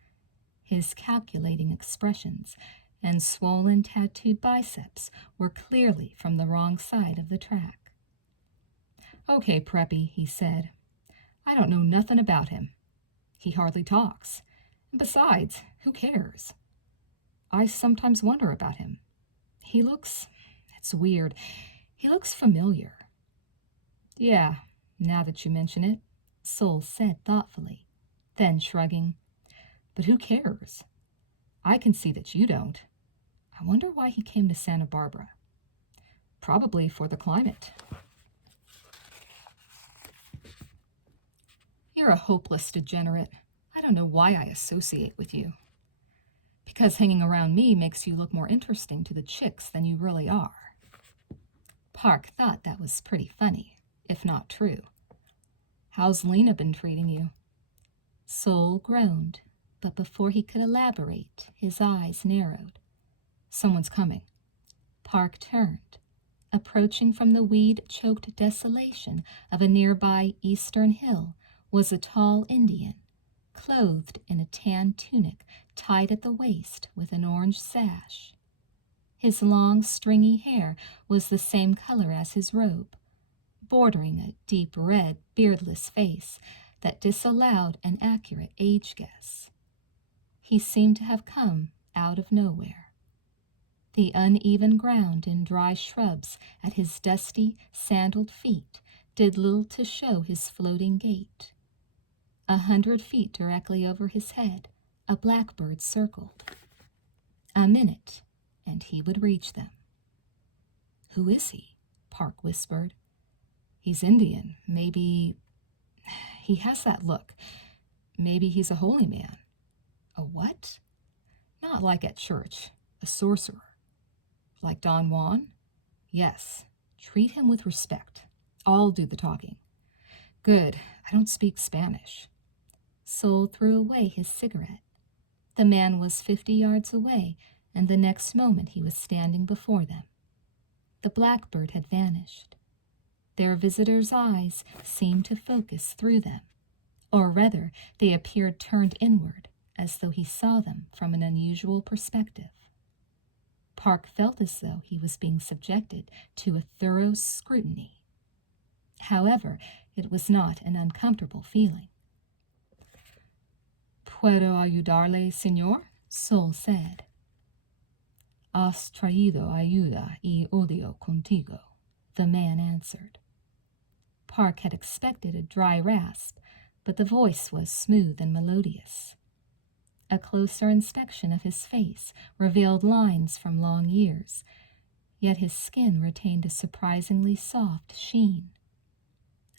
his calculating expressions, and swollen tattooed biceps were clearly from the wrong side of the track. "Okay, Preppy," he said. "I don't know nothing about him. He hardly talks. And besides, who cares? I sometimes wonder about him. He looks... it's weird. He looks familiar." "Yeah, now that you mention it," Soul said thoughtfully, then shrugging. "But who cares? I can see that you don't. I wonder why he came to Santa Barbara. Probably for the climate." "You're a hopeless degenerate. I don't know why I associate with you." Because hanging around me makes you look more interesting to the chicks than you really are. Park thought that was pretty funny, if not true. How's Lena been treating you? Sol groaned, but before he could elaborate, his eyes narrowed. Someone's coming. Park turned. Approaching from the weed-choked desolation of a nearby eastern hill was a tall Indian, clothed in a tan tunic tied at the waist with an orange sash. His long, stringy hair was the same color as his robe, bordering a deep red, beardless face that disallowed an accurate age guess. He seemed to have come out of nowhere. The uneven ground and dry shrubs at his dusty, sandaled feet did little to show his floating gait. 100 feet directly over his head, a blackbird circled. A minute, and he would reach them. Who is he? Park whispered. He's Indian. Maybe he has that look. Maybe he's a holy man. A what? Not like at church. A sorcerer. Like Don Juan? Yes. Treat him with respect. I'll do the talking. Good. I don't speak Spanish. Sol threw away his cigarette. The man was 50 yards away, and the next moment he was standing before them. The blackbird had vanished. Their visitor's eyes seemed to focus through them, or rather, they appeared turned inward, as though he saw them from an unusual perspective. Park felt as though he was being subjected to a thorough scrutiny. However, it was not an uncomfortable feeling. ¿Puedo ayudarle, señor? Sol said. Has traído ayuda y odio contigo, the man answered. Park had expected a dry rasp, but the voice was smooth and melodious. A closer inspection of his face revealed lines from long years, yet his skin retained a surprisingly soft sheen.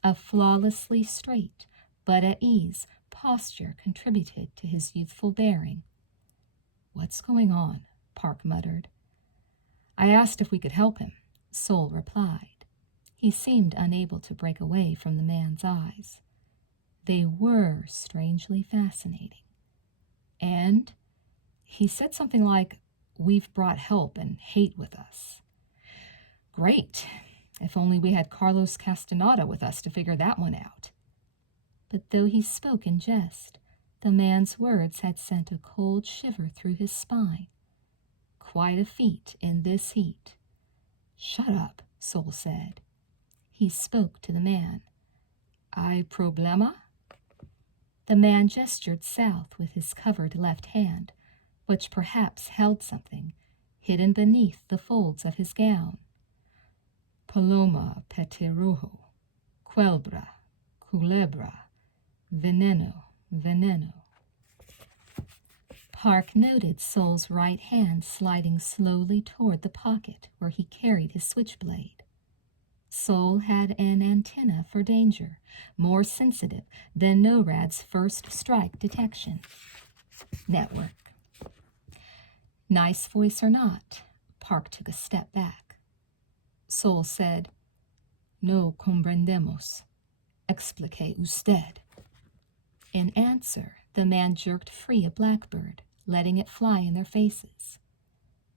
A flawlessly straight, but at ease, posture contributed to his youthful bearing. What's going on? Park muttered. I asked if we could help him, Sol replied. He seemed unable to break away from the man's eyes. They were strangely fascinating. And he said something like, we've brought help and hate with us. Great. If only we had Carlos Castaneda with us to figure that one out. But though he spoke in jest, the man's words had sent a cold shiver through his spine. Quite a feat in this heat. Shut up, Sol said. He spoke to the man. ¿Hay problema? The man gestured south with his covered left hand, which perhaps held something, hidden beneath the folds of his gown. Paloma, petirrojo, culebra, culebra, veneno, veneno. Park noted Sol's right hand sliding slowly toward the pocket where he carried his switchblade. Sol had an antenna for danger, more sensitive than NORAD's first strike detection network. Nice voice or not, Park took a step back. Sol said, No comprendemos. Explique usted. In answer, the man jerked free a blackbird, letting it fly in their faces.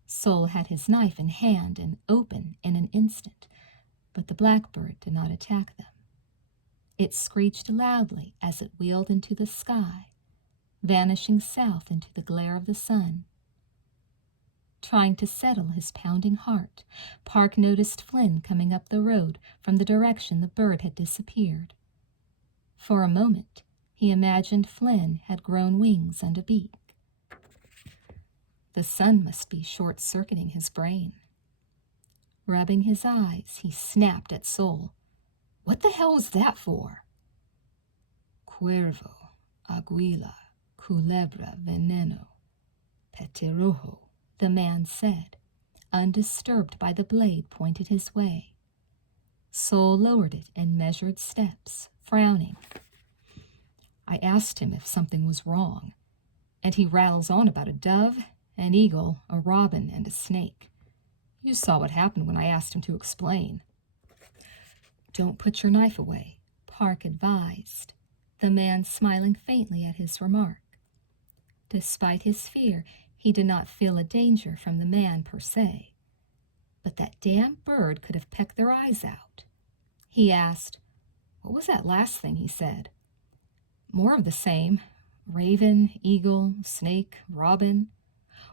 Sol had his knife in hand and open in an instant, but the blackbird did not attack them. It screeched loudly as it wheeled into the sky, vanishing south into the glare of the sun. Trying to settle his pounding heart, Park noticed Flynn coming up the road from the direction the bird had disappeared. For a moment, he imagined Flynn had grown wings and a beak. The sun must be short-circuiting his brain. Rubbing his eyes, he snapped at Sol. What the hell was that for? Cuervo, aguila, culebra, veneno, petirrojo, the man said, undisturbed by the blade pointed his way. Sol lowered it in measured steps, frowning. I asked him if something was wrong, and he rattles on about a dove An eagle, a robin, and a snake. You saw what happened when I asked him to explain. Don't put your knife away, Park advised, the man smiling faintly at his remark. Despite his fear, he did not feel a danger from the man per se. But that damn bird could have pecked their eyes out. He asked, "What was that last thing he said?" "More of the same. Raven, eagle, snake, robin."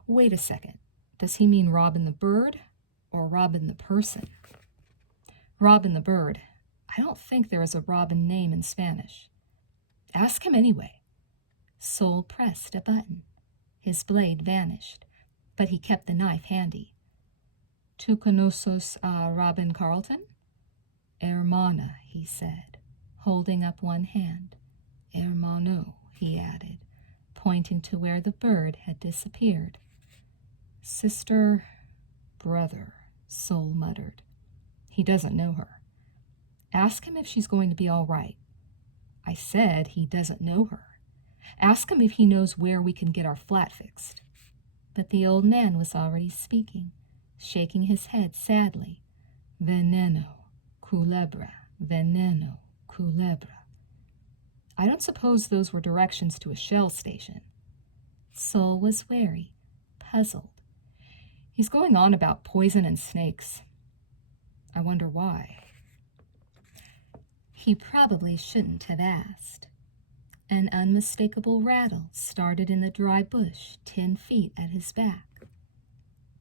"Wait a second. Does he mean Robin the bird or Robin the person?" "Robin the bird. I don't think there is a Robin name in Spanish." "Ask him anyway." Sol pressed a button. His blade vanished, but he kept the knife handy. "Tu conoces a Robin Carlton?" "Hermana," he said, holding up one hand. "Hermano," he added, pointing to where the bird had disappeared. "Sister, brother," Sol muttered. He doesn't know her. Ask him if she's going to be all right. I said he doesn't know her. Ask him if he knows where we can get our flat fixed. But the old man was already speaking, shaking his head sadly. "Veneno, culebra, veneno, culebra." I don't suppose those were directions to a shell station. Sol was wary, puzzled. He's going on about poison and snakes. I wonder why. He probably shouldn't have asked. An unmistakable rattle started in the dry bush 10 feet at his back.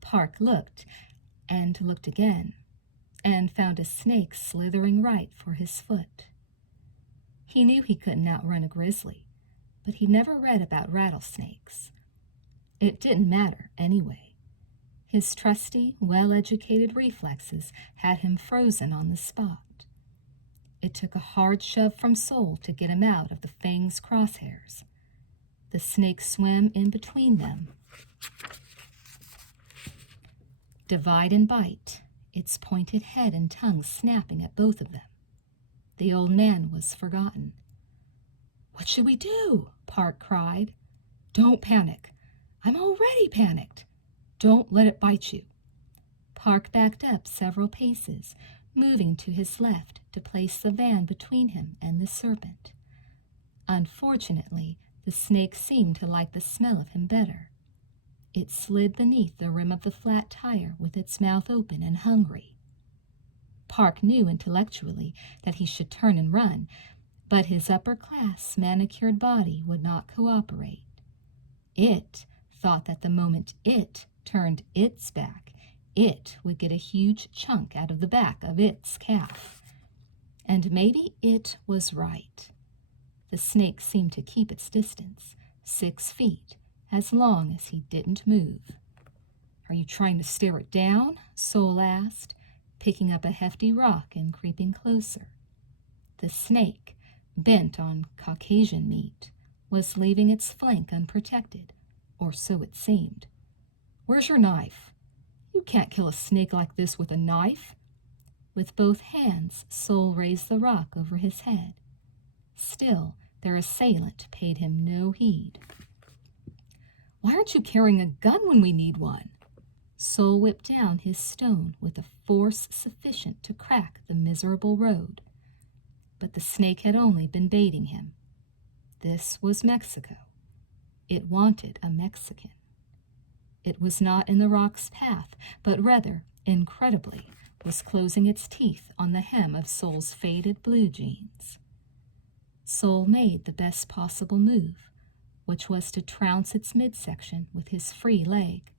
Park looked, and looked again, and found a snake slithering right for his foot. He knew he couldn't outrun a grizzly, but he'd never read about rattlesnakes. It didn't matter anyway. His trusty, well-educated reflexes had him frozen on the spot. It took a hard shove from Sol to get him out of the fang's crosshairs. The snake swam in between them. Divide and bite, its pointed head and tongue snapping at both of them. The old man was forgotten. "What should we do?" Park cried. "Don't panic. I'm already panicked. Don't let it bite you." Park backed up several paces, moving to his left to place the van between him and the serpent. Unfortunately, the snake seemed to like the smell of him better. It slid beneath the rim of the flat tire with its mouth open and hungry. Park knew intellectually that he should turn and run, but his upper-class manicured body would not cooperate. It thought that the moment it turned its back, it would get a huge chunk out of the back of its calf. And maybe it was right. The snake seemed to keep its distance, 6 feet, as long as he didn't move. "Are you trying to stare it down?" Sol asked, picking up a hefty rock and creeping closer. The snake, bent on Caucasian meat, was leaving its flank unprotected, or so it seemed. "Where's your knife? You can't kill a snake like this with a knife." With both hands, Sol raised the rock over his head. Still, their assailant paid him no heed. "Why aren't you carrying a gun when we need one?" Sol whipped down his stone with a force sufficient to crack the miserable road. But the snake had only been baiting him. This was Mexico. It wanted a Mexican. It was not in the rock's path, but rather, incredibly, was closing its teeth on the hem of Sol's faded blue jeans. Sol made the best possible move, which was to trounce its midsection with his free leg.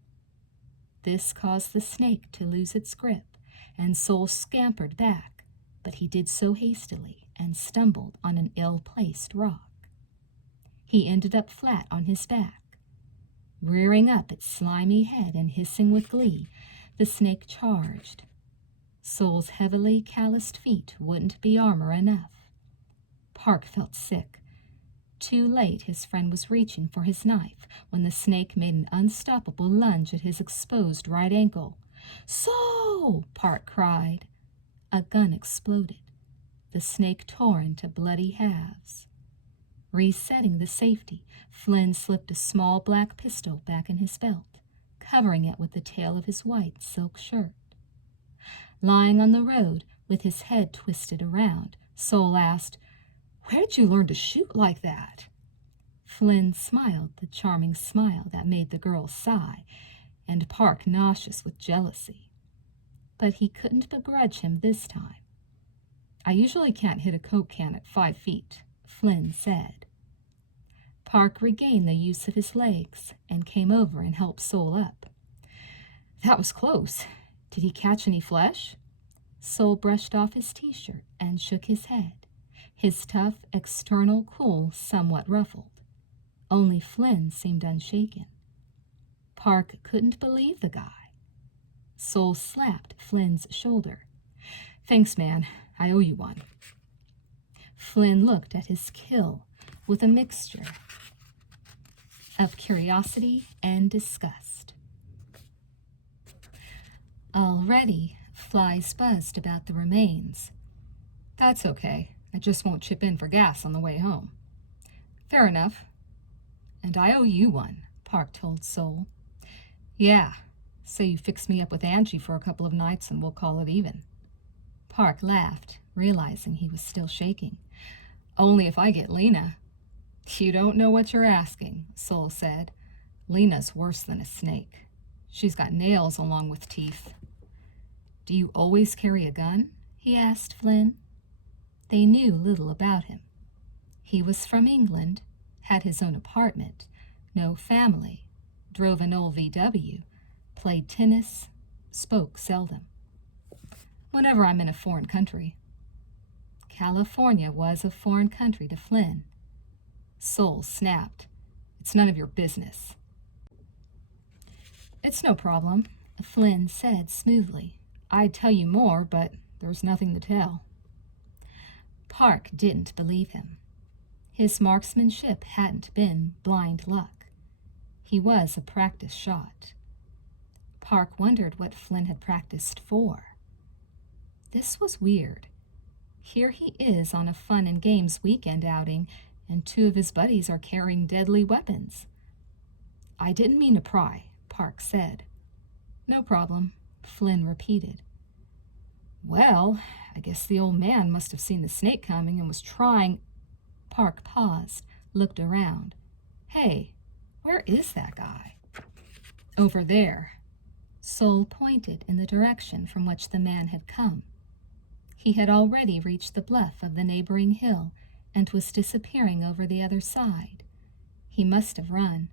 This caused the snake to lose its grip, and Sol scampered back, but he did so hastily and stumbled on an ill-placed rock. He ended up flat on his back. Rearing up its slimy head and hissing with glee, the snake charged. Sol's heavily calloused feet wouldn't be armor enough. Park felt sick. Too late his friend was reaching for his knife when the snake made an unstoppable lunge at his exposed right ankle. "Sol!" Park cried. A gun exploded. The snake tore into bloody halves. Resetting the safety, Flynn slipped a small black pistol back in his belt. covering it with the tail of his white silk shirt. Lying on the road, with his head twisted around, Sol asked, "Where did you learn to shoot like that?" Flynn smiled the charming smile that made the girl sigh, and Park nauseous with jealousy. But he couldn't begrudge him this time. "I usually can't hit a Coke can at 5 feet, Flynn said. Park regained the use of his legs and came over and helped Sol up. "That was close. Did he catch any flesh?" Sol brushed off his t-shirt and shook his head, his tough external cool somewhat ruffled. Only Flynn seemed unshaken. Park couldn't believe the guy. Sol slapped Flynn's shoulder. "Thanks, man. I owe you one." Flynn looked at his kill with a mixture of curiosity and disgust. Already, flies buzzed about the remains. "That's okay. I just won't chip in for gas on the way home." "Fair enough." "And I owe you one," Park told Sol. "Yeah, say you fix me up with Angie for a couple of nights and we'll call it even." Park laughed, realizing he was still shaking. "Only if I get Lena." "You don't know what you're asking," Sol said. "Lena's worse than a snake. She's got nails along with teeth." "Do you always carry a gun?" he asked Flynn. They knew little about him. He was from England, had his own apartment, no family, drove an old VW, played tennis, spoke seldom. "Whenever I'm in a foreign country." California was a foreign country to Flynn. Sol snapped. "It's none of your business." "It's no problem," Flynn said smoothly. "I'd tell you more, but there's nothing to tell." Park didn't believe him. His marksmanship hadn't been blind luck. He was a practice shot. Park wondered what Flynn had practiced for. This was weird. Here he is on a fun and games weekend outing, and 2 of his buddies are carrying deadly weapons. "I didn't mean to pry," Park said. "No problem," Flynn repeated. "Well, I guess the old man must have seen the snake coming and was trying—" Park paused, looked around. "Hey, where is that guy?" "Over there." Sol pointed in the direction from which the man had come. He had already reached the bluff of the neighboring hill and was disappearing over the other side. He must have run.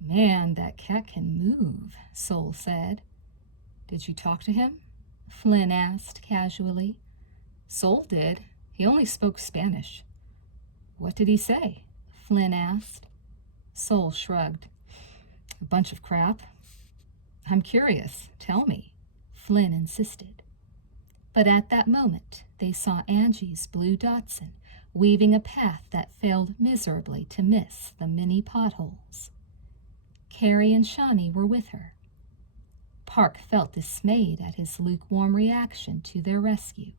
"Man, that cat can move," Sol said. "Did you talk to him?" Flynn asked casually. "Sol did. He only spoke Spanish." "What did he say?" Flynn asked. Sol shrugged. "A bunch of crap." "I'm curious. Tell me," Flynn insisted. But at that moment they saw Angie's blue Datsun weaving a path that failed miserably to miss the many potholes. Carrie and Shawnee were with her. Park felt dismayed at his lukewarm reaction to their rescue.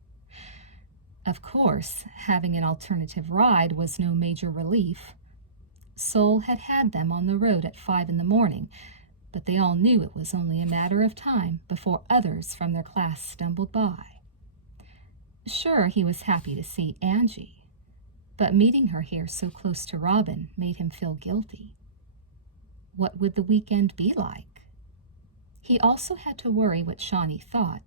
Of course, having an alternative ride was no major relief. Sol had had them on the road at 5 in the morning, but they all knew it was only a matter of time before others from their class stumbled by. Sure, he was happy to see Angie, but meeting her here so close to Robin made him feel guilty. What would the weekend be like? He also had to worry what Shawnee thought,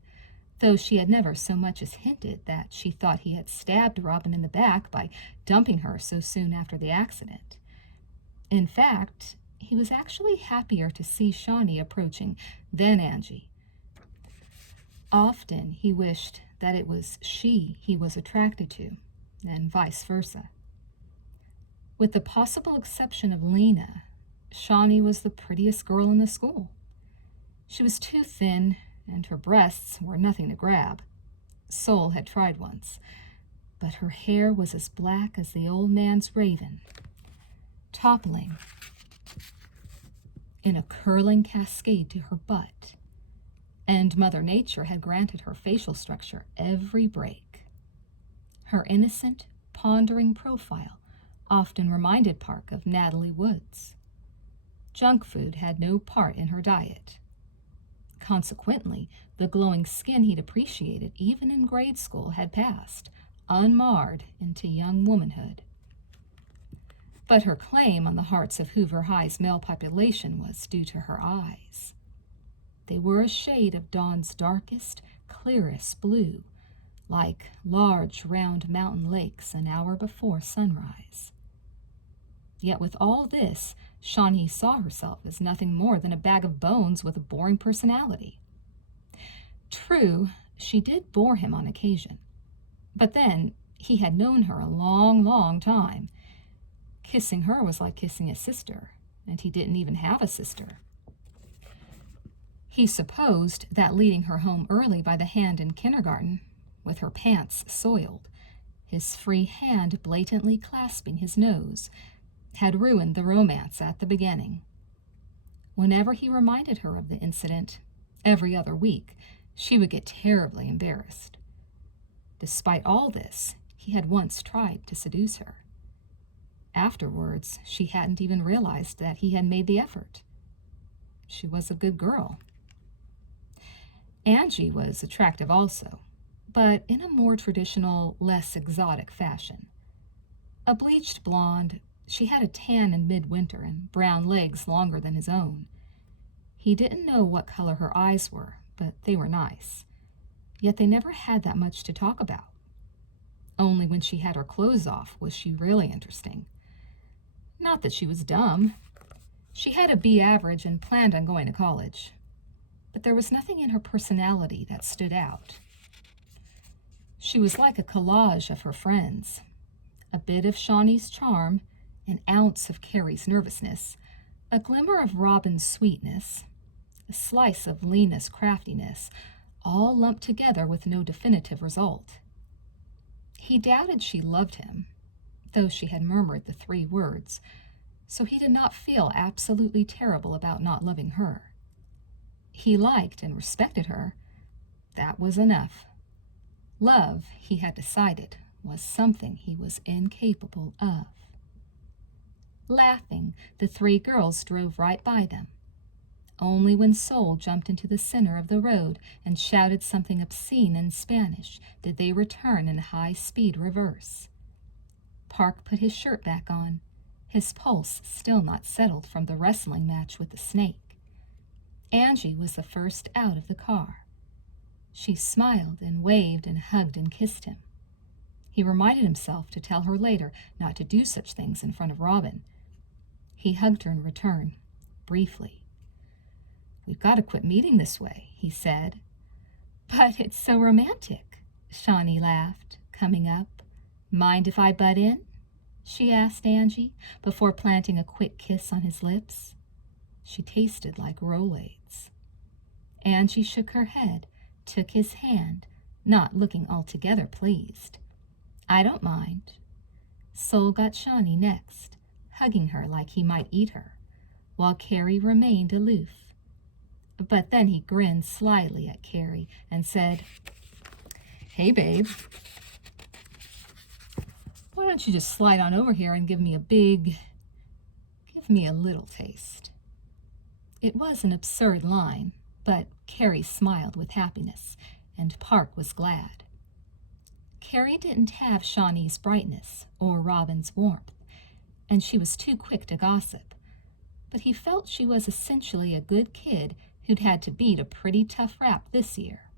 though she had never so much as hinted that she thought he had stabbed Robin in the back by dumping her so soon after the accident. In fact, he was actually happier to see Shawnee approaching than Angie. Often he wished that it was she he was attracted to, and vice versa. With the possible exception of Lena, Shawnee was the prettiest girl in the school. She was too thin, and her breasts were nothing to grab. Sol had tried once, but her hair was as black as the old man's raven, toppling in a curling cascade to her butt, and Mother Nature had granted her facial structure every break. Her innocent, pondering profile often reminded Park of Natalie Wood's. Junk food had no part in her diet. Consequently, the glowing skin he'd appreciated even in grade school had passed, unmarred, into young womanhood. But her claim on the hearts of Hoover High's male population was due to her eyes. They were a shade of dawn's darkest, clearest blue, like large, round mountain lakes an hour before sunrise. Yet with all this, Shawnee saw herself as nothing more than a bag of bones with a boring personality. True, she did bore him on occasion, but then he had known her a long, long time. Kissing her was like kissing a sister, and he didn't even have a sister. He supposed that leading her home early by the hand in kindergarten, with her pants soiled, his free hand blatantly clasping his nose, had ruined the romance at the beginning. Whenever he reminded her of the incident, every other week, she would get terribly embarrassed. Despite all this, he had once tried to seduce her. Afterwards, she hadn't even realized that he had made the effort. She was a good girl. Angie was attractive also, but in a more traditional, less exotic fashion. A bleached blonde, she had a tan in midwinter and brown legs longer than his own. He didn't know what color her eyes were, but they were nice. Yet they never had that much to talk about. Only when she had her clothes off was she really interesting. Not that she was dumb. She had a B average and planned on going to college. But there was nothing in her personality that stood out. She was like a collage of her friends. A bit of Shawnee's charm, an ounce of Carrie's nervousness, a glimmer of Robin's sweetness, a slice of Lena's craftiness, all lumped together with no definitive result. He doubted she loved him, though she had murmured the 3 words, so he did not feel absolutely terrible about not loving her. He liked and respected her. That was enough. Love, he had decided, was something he was incapable of. Laughing, the 3 girls drove right by them. Only when Sol jumped into the center of the road and shouted something obscene in Spanish did they return in high-speed reverse. Park put his shirt back on, his pulse still not settled from the wrestling match with the snake. Angie was the first out of the car. She smiled and waved and hugged and kissed him. He reminded himself to tell her later not to do such things in front of Robin. He hugged her in return, briefly. "We've got to quit meeting this way," he said. "But it's so romantic," Shawnee laughed, coming up. "Mind if I butt in?" she asked Angie, before planting a quick kiss on his lips. She tasted like Rolaids. Angie shook her head, took his hand, not looking altogether pleased. "I don't mind." Sol got Shawnee next, hugging her like he might eat her, while Carrie remained aloof. But then he grinned slyly at Carrie and said, "Hey, babe, why don't you just slide on over here and give me a little taste?" It was an absurd line, but Carrie smiled with happiness, and Park was glad. Carrie didn't have Shawnee's brightness or Robin's warmth, and she was too quick to gossip, but he felt she was essentially a good kid who'd had to beat a pretty tough rap this year.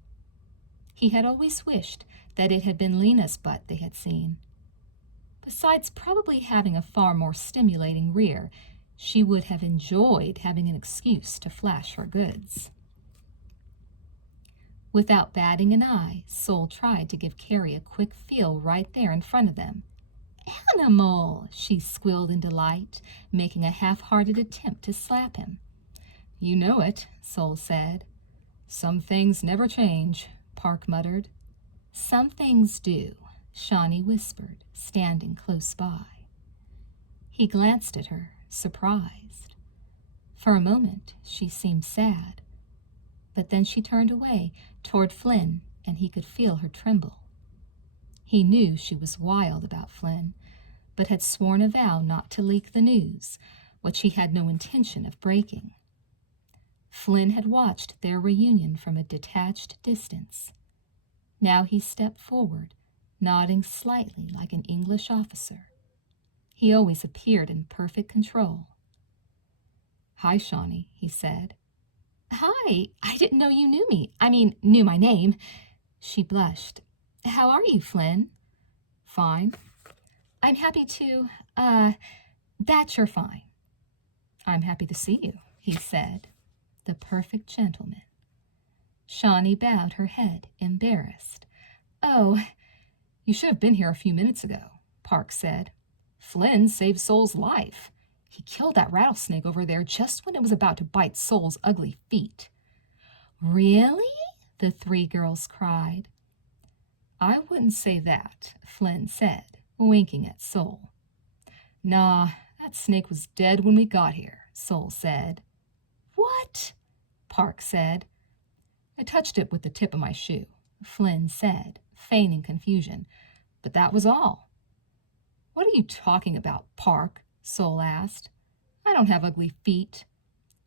He had always wished that it had been Lena's butt they had seen. Besides probably having a far more stimulating rear, she would have enjoyed having an excuse to flash her goods. Without batting an eye, Sol tried to give Carrie a quick feel right there in front of them. "Animal!" she squealed in delight, making a half-hearted attempt to slap him. "You know it," Sol said. "Some things never change," Park muttered. "Some things do," Shawnee whispered, standing close by. He glanced at her, surprised. For a moment, she seemed sad. But then she turned away, toward Flynn, and he could feel her tremble. He knew she was wild about Flynn, but had sworn a vow not to leak the news, what she had no intention of breaking. Flynn had watched their reunion from a detached distance. Now he stepped forward, nodding slightly like an English officer. He always appeared in perfect control. "Hi, Shawnee," he said. "Hi, I didn't know you knew my name." She blushed. "How are you, Flynn?" "Fine." "I'm happy to, that you're fine." "I'm happy to see you," he said, the perfect gentleman. Shawnee bowed her head, embarrassed. "Oh." "You should have been here a few minutes ago," Park said. "Flynn saved Sol's life. He killed that rattlesnake over there just when it was about to bite Sol's ugly feet." "Really?" the three girls cried. "I wouldn't say that," Flynn said, winking at Sol. "Nah, that snake was dead when we got here," Sol said. "What?" Park said. "I touched it with the tip of my shoe," Flynn said, feigning confusion. "But that was all." "What are you talking about, Park?" Sol asked. "I don't have ugly feet."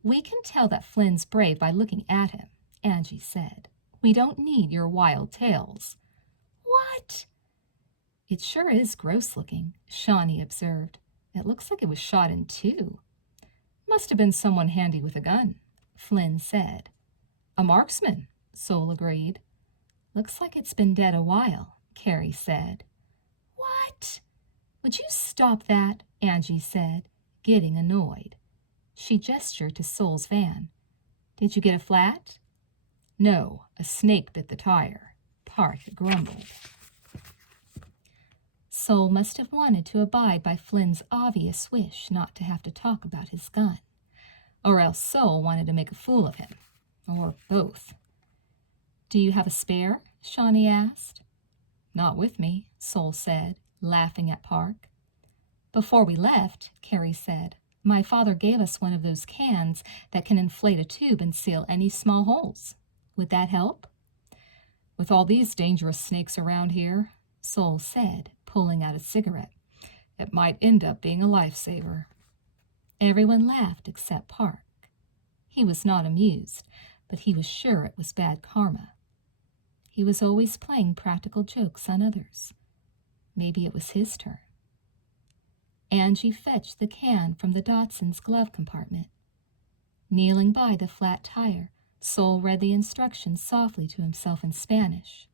"We can tell that Flynn's brave by looking at him," Angie said. "We don't need your wild tales." "What?" "It sure is gross looking," Shawnee observed. "It looks like it was shot in two." "Must have been someone handy with a gun," Flynn said. "A marksman," Sol agreed. "Looks like it's been dead a while," Carrie said. "What?" "Would you stop that?" Angie said, getting annoyed. She gestured to Sol's van. "Did you get a flat?" "No, a snake bit the tire," Park grumbled. Sol must have wanted to abide by Flynn's obvious wish not to have to talk about his gun. Or else Sol wanted to make a fool of him. Or both. "Do you have a spare?" Shawnee asked. "Not with me," Sol said, laughing at Park. "Before we left," Carrie said, "my father gave us one of those cans that can inflate a tube and seal any small holes. Would that help?" "With all these dangerous snakes around here," Sol said, pulling out a cigarette, "it might end up being a lifesaver." Everyone laughed except Park. He was not amused, but he was sure it was bad karma. He was always playing practical jokes on others. Maybe it was his turn. Angie fetched the can from the Dotson's glove compartment. Kneeling by the flat tire, Sol read the instructions softly to himself in Spanish.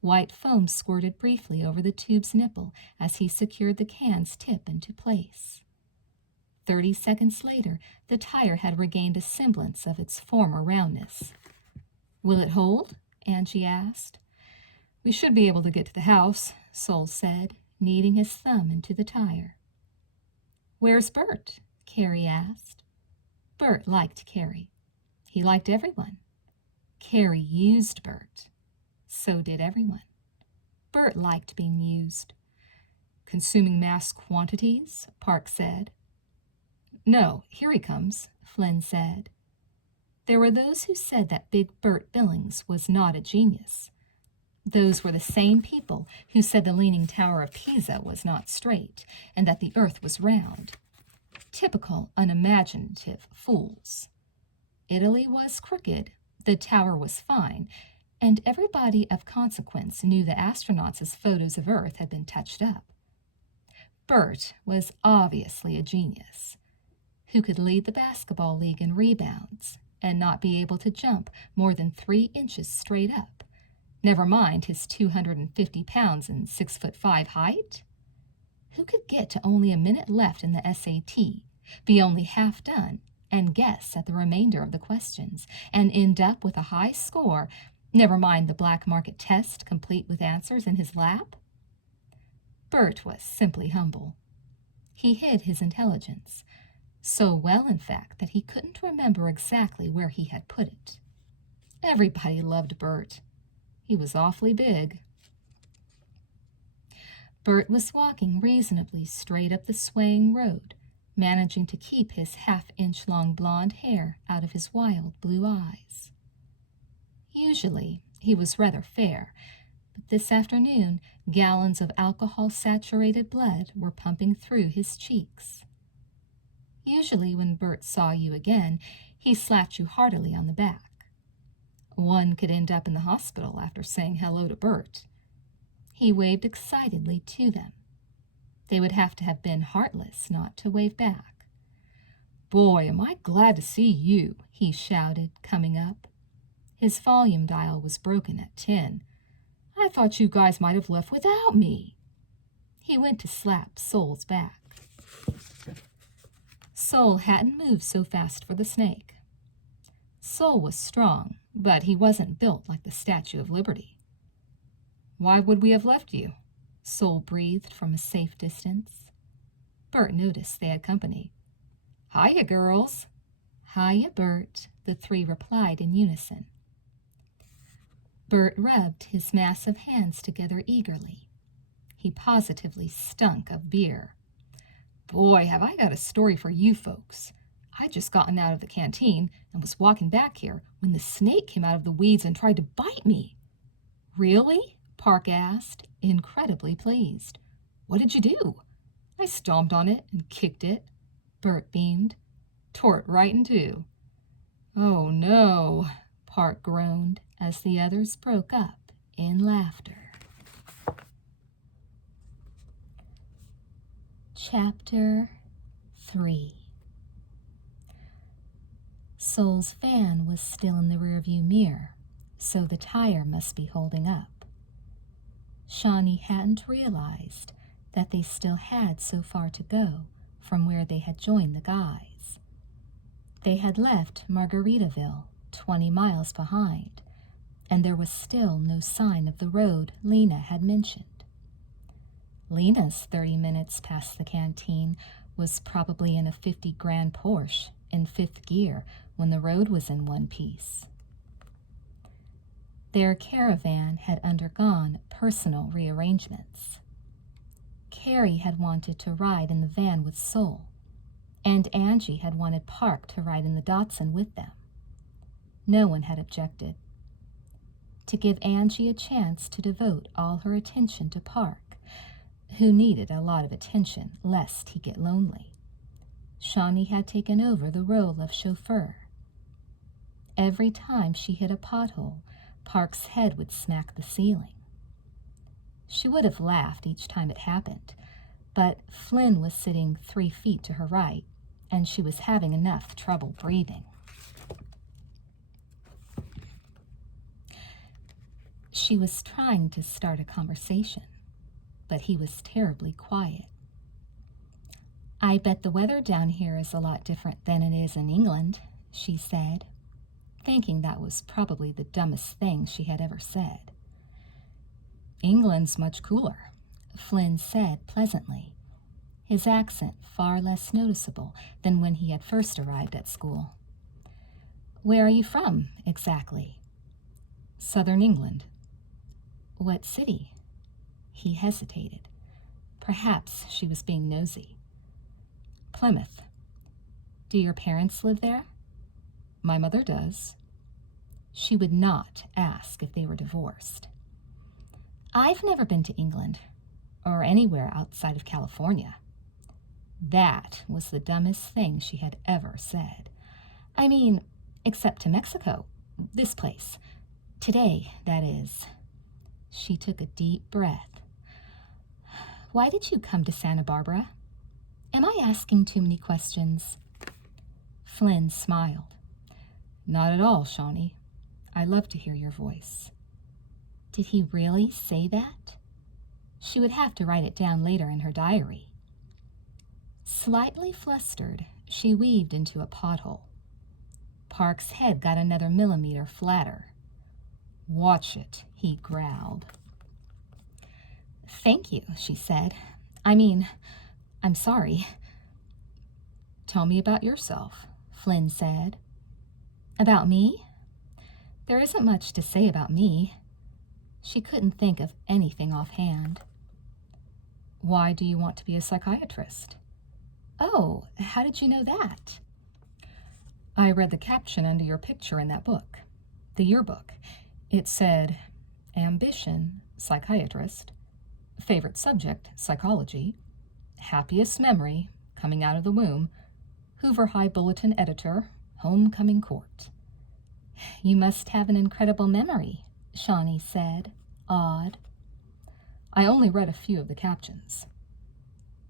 White foam squirted briefly over the tube's nipple as he secured the can's tip into place. 30 seconds later, the tire had regained a semblance of its former roundness. "Will it hold?" Angie asked. "We should be able to get to the house," Sol said, kneading his thumb into the tire. "Where's Bert?" Carrie asked. Bert liked Carrie. He liked everyone. Carrie used Bert. So did everyone. Bert liked being used. "Consuming mass quantities?" Park said. "No, here he comes," Flynn said. There were those who said that Big Bert Billings was not a genius. Those were the same people who said the Leaning Tower of Pisa was not straight and that the earth was round. Typical unimaginative fools. Italy was crooked, the tower was fine, and everybody of consequence knew the astronauts' photos of Earth had been touched up. Bert was obviously a genius. Who could lead the basketball league in rebounds and not be able to jump more than 3 inches straight up, never mind his 250 pounds and 6'5" height? Who could get to only a minute left in the SAT, be only half done, and guess at the remainder of the questions, and end up with a high score, never mind the black market test complete with answers in his lap? Bert was simply humble. He hid his intelligence, so well, in fact, that he couldn't remember exactly where he had put it. Everybody loved Bert. He was awfully big. Bert was walking reasonably straight up the swaying road, managing to keep his half-inch-long blonde hair out of his wild blue eyes. Usually, he was rather fair, but this afternoon gallons of alcohol-saturated blood were pumping through his cheeks. Usually when Bert saw you again, he slapped you heartily on the back. One could end up in the hospital after saying hello to Bert. He waved excitedly to them. They would have to have been heartless not to wave back. "Boy, am I glad to see you," he shouted, coming up. His volume dial was broken at 10. "I thought you guys might have left without me." He went to slap Sol's back. Sol hadn't moved so fast for the snake. Sol was strong, but he wasn't built like the Statue of Liberty. "Why would we have left you?" Sol breathed from a safe distance. Bert noticed they had company. "Hiya, girls." "Hiya, Bert," the three replied in unison. Bert rubbed his massive hands together eagerly. He positively stunk of beer. "Boy, have I got a story for you folks. I'd just gotten out of the canteen and was walking back here when the snake came out of the weeds and tried to bite me." "Really?" Park asked, incredibly pleased. "What did you do?" "I stomped on it and kicked it," Bert beamed. "Tore it right in two." "Oh no," Park groaned as the others broke up in laughter. Chapter 3. Sol's van was still in the rearview mirror, so the tire must be holding up. Shawnee hadn't realized that they still had so far to go from where they had joined the guys. They had left Margaritaville 20 miles behind, and there was still no sign of the road Lena had mentioned. Lena's 30 minutes past the canteen was probably in a 50 grand Porsche in 5th gear when the road was in one piece. Their caravan had undergone personal rearrangements. Carrie had wanted to ride in the van with Sol, and Angie had wanted Park to ride in the Datsun with them. No one had objected. To give Angie a chance to devote all her attention to Park, who needed a lot of attention lest he get lonely, Shawnee had taken over the role of chauffeur. Every time she hit a pothole, Park's head would smack the ceiling. She would have laughed each time it happened, but Flynn was sitting 3 feet to her right, and she was having enough trouble breathing. She was trying to start a conversation, but he was terribly quiet. "I bet the weather down here is a lot different than it is in England," she said, thinking that was probably the dumbest thing she had ever said. "England's much cooler," Flynn said pleasantly, his accent far less noticeable than when he had first arrived at school. "Where are you from, exactly?" "Southern England." "What city?" He hesitated. Perhaps she was being nosy. "Plymouth." "Do your parents live there?" "My mother does." She would not ask if they were divorced. "I've never been to England, or anywhere outside of California." That was the dumbest thing she had ever said. "I mean, except to Mexico, this place. Today, that is." She took a deep breath. "Why did you come to Santa Barbara? Am I asking too many questions?" Flynn smiled. "Not at all, Shawnee. I love to hear your voice." Did he really say that? She would have to write it down later in her diary. Slightly flustered, she weaved into a pothole. Park's head got another millimeter flatter. "Watch it," he growled. "Thank you," she said. I'm sorry." "Tell me about yourself," Flynn said. "About me? There isn't much to say about me." She couldn't think of anything offhand. "Why do you want to be a psychiatrist?" "Oh, how did you know that?" "I read the caption under your picture in that book, the yearbook. It said, 'Ambition, psychiatrist. Favorite subject, psychology. Happiest memory, coming out of the womb. Hoover High Bulletin editor, homecoming court. You must have an incredible memory, Shawnee said, awed. I only read a few of the captions.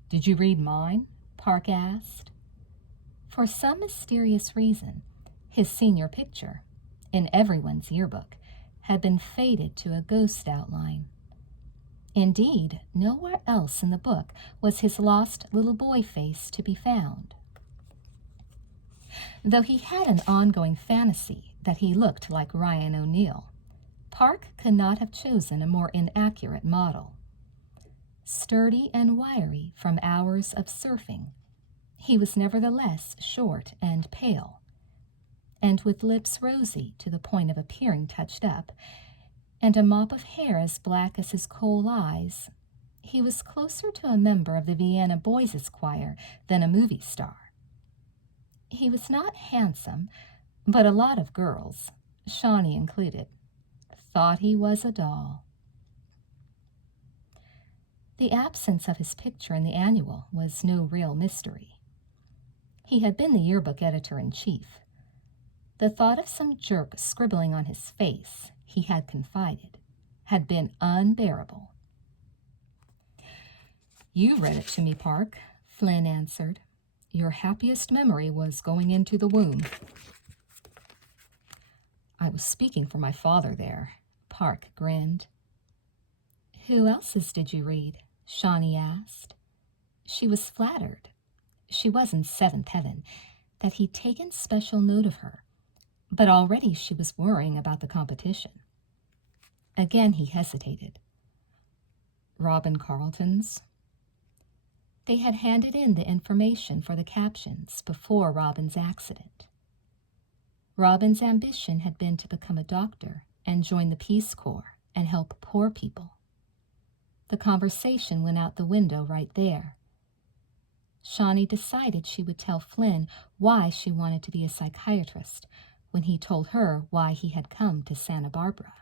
Did you read mine? Park asked. For some mysterious reason, his senior picture, in everyone's yearbook, had been faded to a ghost outline. Indeed, nowhere else in the book was his lost little boy face to be found. Though he had an ongoing fantasy that he looked like Ryan O'Neal, Park could not have chosen a more inaccurate model. Sturdy and wiry from hours of surfing, he was nevertheless short and pale, and with lips rosy to the point of appearing touched up, and a mop of hair as black as his coal eyes, he was closer to a member of the Vienna Boys' Choir than a movie star. He was not handsome, but a lot of girls, Shawnee included, thought he was a doll. The absence of his picture in the annual was no real mystery. He had been the yearbook editor-in-chief. The thought of some jerk scribbling on his face, he had confided, had been unbearable. You read it to me, Park, Flynn answered. Your happiest memory was going into the womb. I was speaking for my father there. Park grinned. Who else's did you read? Shawnee asked. She was flattered. She was in seventh heaven that he'd taken special note of her, but already she was worrying about the competition. Again he hesitated. Robin Carlton's. They had handed in the information for the captions before Robin's accident. Robin's ambition had been to become a doctor and join the Peace Corps and help poor people. The conversation went out the window right there. Shawnee decided she would tell Flynn why she wanted to be a psychiatrist when he told her why he had come to Santa Barbara.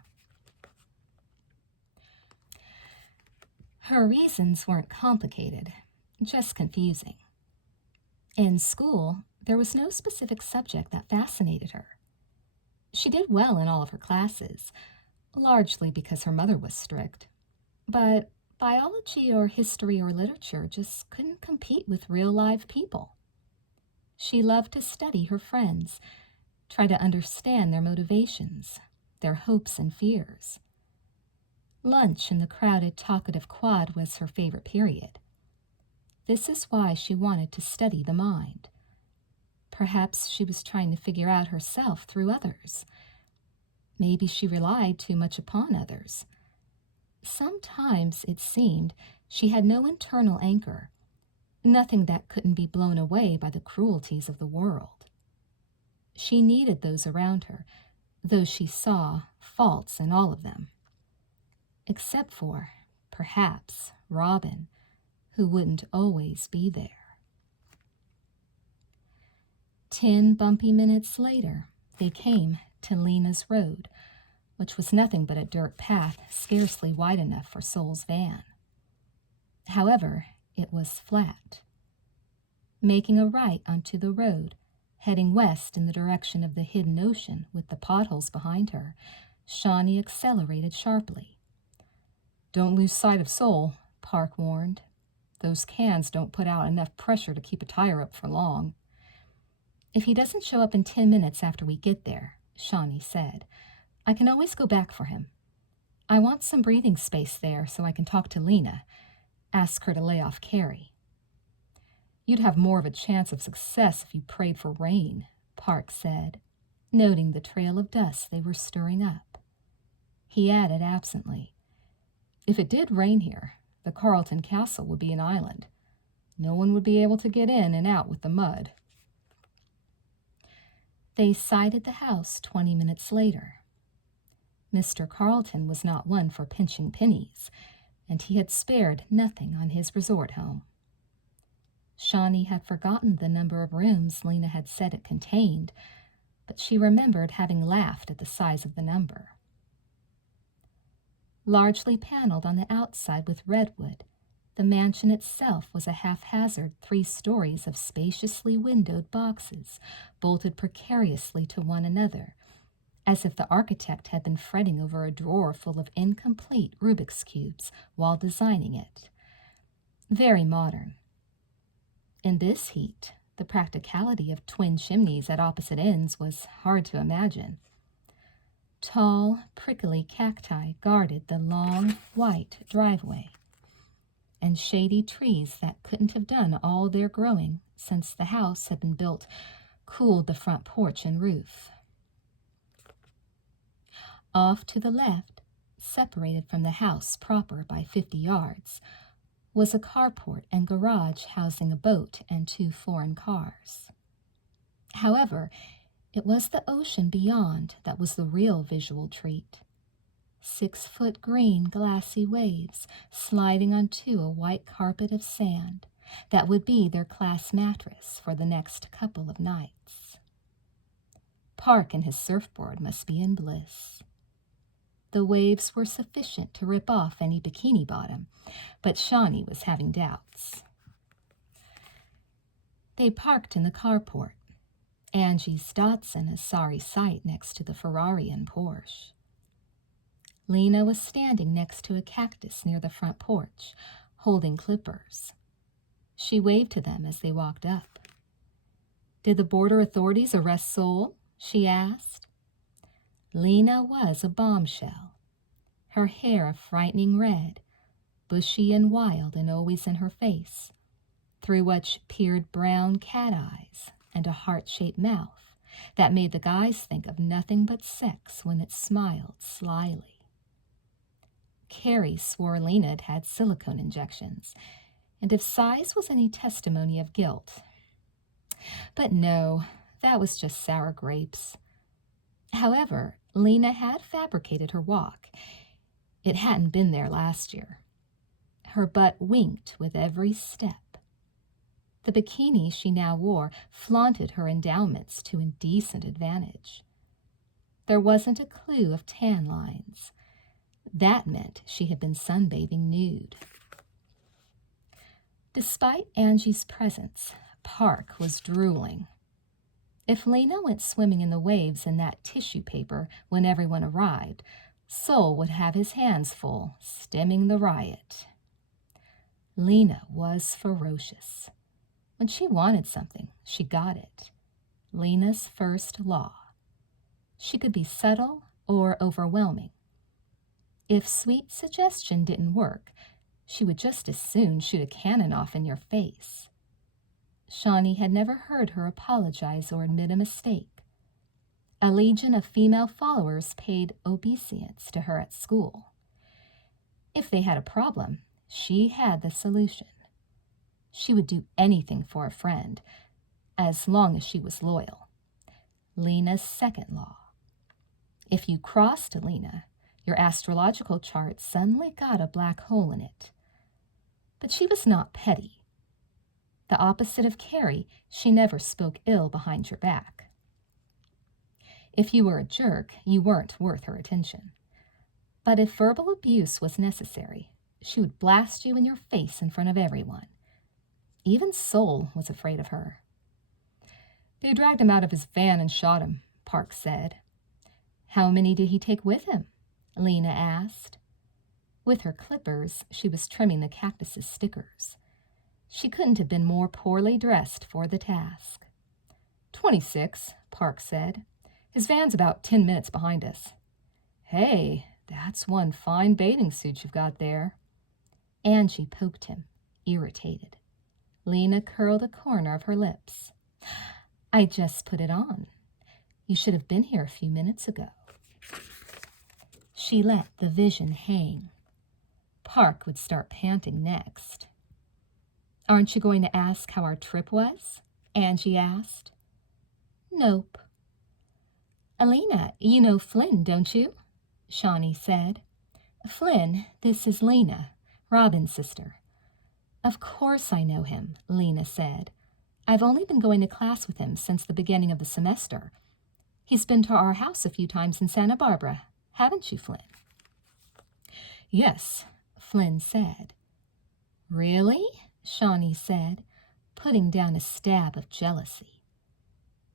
Her reasons weren't complicated, just confusing. In school, there was no specific subject that fascinated her. She did well in all of her classes, largely because her mother was strict, but biology or history or literature just couldn't compete with real live people. She loved to study her friends, try to understand their motivations, their hopes and fears. Lunch in the crowded, talkative quad was her favorite period. This is why she wanted to study the mind. Perhaps she was trying to figure out herself through others. Maybe she relied too much upon others. Sometimes it seemed she had no internal anchor, nothing that couldn't be blown away by the cruelties of the world. She needed those around her, though she saw faults in all of them. Except for, perhaps, Robin, who wouldn't always be there. 10 bumpy minutes later, they came to Lena's road, which was nothing but a dirt path scarcely wide enough for Sol's van. However, it was flat. Making a right onto the road, heading west in the direction of the hidden ocean with the potholes behind her, Shawnee accelerated sharply. Don't lose sight of Sol, Park warned. Those cans don't put out enough pressure to keep a tire up for long. If he doesn't show up in 10 minutes after we get there, Shawnee said, I can always go back for him. I want some breathing space there so I can talk to Lena, ask her to lay off Carrie. You'd have more of a chance of success if you prayed for rain, Park said, noting the trail of dust they were stirring up. He added absently, If it did rain here, the Carlton Castle would be an island. No one would be able to get in and out with the mud. They sighted the house 20 minutes later. Mr. Carlton was not one for pinching pennies, and he had spared nothing on his resort home. Shawnee had forgotten the number of rooms Lena had said it contained, but she remembered having laughed at the size of the number. Largely paneled on the outside with redwood, The mansion itself was a haphazard 3 stories of spaciously windowed boxes, bolted precariously to one another, as if the architect had been fretting over a drawer full of incomplete Rubik's cubes while designing it. Very modern. In this heat, the practicality of twin chimneys at opposite ends was hard to imagine. Tall, prickly cacti guarded the long, white driveway, and shady trees that couldn't have done all their growing since the house had been built cooled the front porch and roof. Off to the left, separated from the house proper by 50 yards, was a carport and garage housing a boat and 2 foreign cars. However, it was the ocean beyond that was the real visual treat. 6-foot green glassy waves sliding onto a white carpet of sand that would be their class mattress for the next couple of nights. Park and his surfboard must be in bliss. The waves were sufficient to rip off any bikini bottom, but Shawnee was having doubts. They parked in the carport. Angie's Datsun a sorry sight next to the Ferrari and Porsche. Lena was standing next to a cactus near the front porch, holding clippers. She waved to them as they walked up. "Did the border authorities arrest Sol?" she asked. Lena was a bombshell. Her hair a frightening red, bushy and wild and always in her face, through which peered brown cat eyes and a heart-shaped mouth that made the guys think of nothing but sex when it smiled slyly. Carrie swore Lena had had silicone injections, and if size was any testimony of guilt. But no, that was just sour grapes. However, Lena had fabricated her walk. It hadn't been there last year. Her butt winked with every step. The bikini she now wore flaunted her endowments to indecent advantage. There wasn't a clue of tan lines. That meant she had been sunbathing nude. Despite Angie's presence, Park was drooling. If Lena went swimming in the waves in that tissue paper when everyone arrived, Sol would have his hands full, stemming the riot. Lena was ferocious. When she wanted something, she got it. Lena's first law. She could be subtle or overwhelming. If sweet suggestion didn't work, she would just as soon shoot a cannon off in your face. Shawnee had never heard her apologize or admit a mistake. A legion of female followers paid obeisance to her at school. If they had a problem, she had the solution. She would do anything for a friend, as long as she was loyal. Lena's second law. If you crossed Lena, your astrological chart suddenly got a black hole in it. But she was not petty. The opposite of Carrie, she never spoke ill behind your back. If you were a jerk, you weren't worth her attention. But if verbal abuse was necessary, she would blast you in your face in front of everyone. Even Sol was afraid of her. "They dragged him out of his van and shot him," Park said. "How many did he take with him?" Lena asked. With her clippers, she was trimming the cactus's stickers. She couldn't have been more poorly dressed for the task. 26, Park said. "His van's about 10 minutes behind us." "Hey, that's one fine bathing suit you've got there." Angie poked him, irritated. Lena curled a corner of her lips. "I just put it on. You should have been here a few minutes ago." She let the vision hang. Park would start panting next. "Aren't you going to ask how our trip was?" Angie asked. "Nope." "Alina, you know Flynn, don't you?" Shawnee said. "Flynn, this is Lena, Robin's sister." "Of course I know him," Lena said. "I've only been going to class with him since the beginning of the semester. He's been to our house a few times in Santa Barbara, haven't you, Flynn?" "Yes," Flynn said. Really? Shawnee said, putting down a stab of jealousy.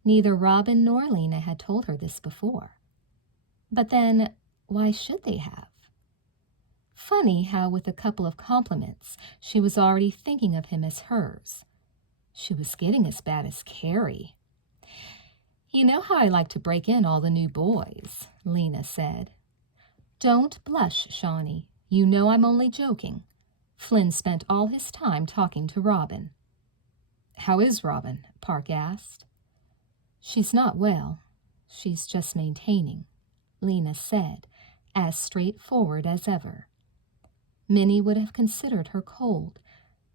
Neither Robin nor Lena had told her this before. But then, why should they have? Funny how with a couple of compliments she was already thinking of him as hers. She was getting as bad as Carrie. You know how I like to break in all the new boys, Lena said. Don't blush, Shawnee. You know I'm only joking. Flynn spent all his time talking to Robin. How is Robin? Park asked. She's not well. She's just maintaining, Lena said, as straightforward as ever. Many would have considered her cold,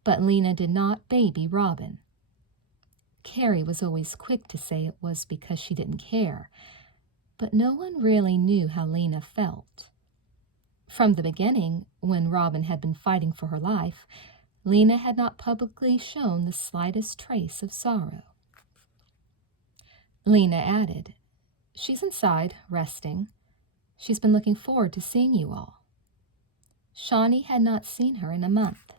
but Lena did not baby Robin. Carrie was always quick to say it was because she didn't care, but no one really knew how Lena felt. From the beginning, when Robin had been fighting for her life, Lena had not publicly shown the slightest trace of sorrow. Lena added, She's inside, resting. She's been looking forward to seeing you all. Shawnee had not seen her in a month,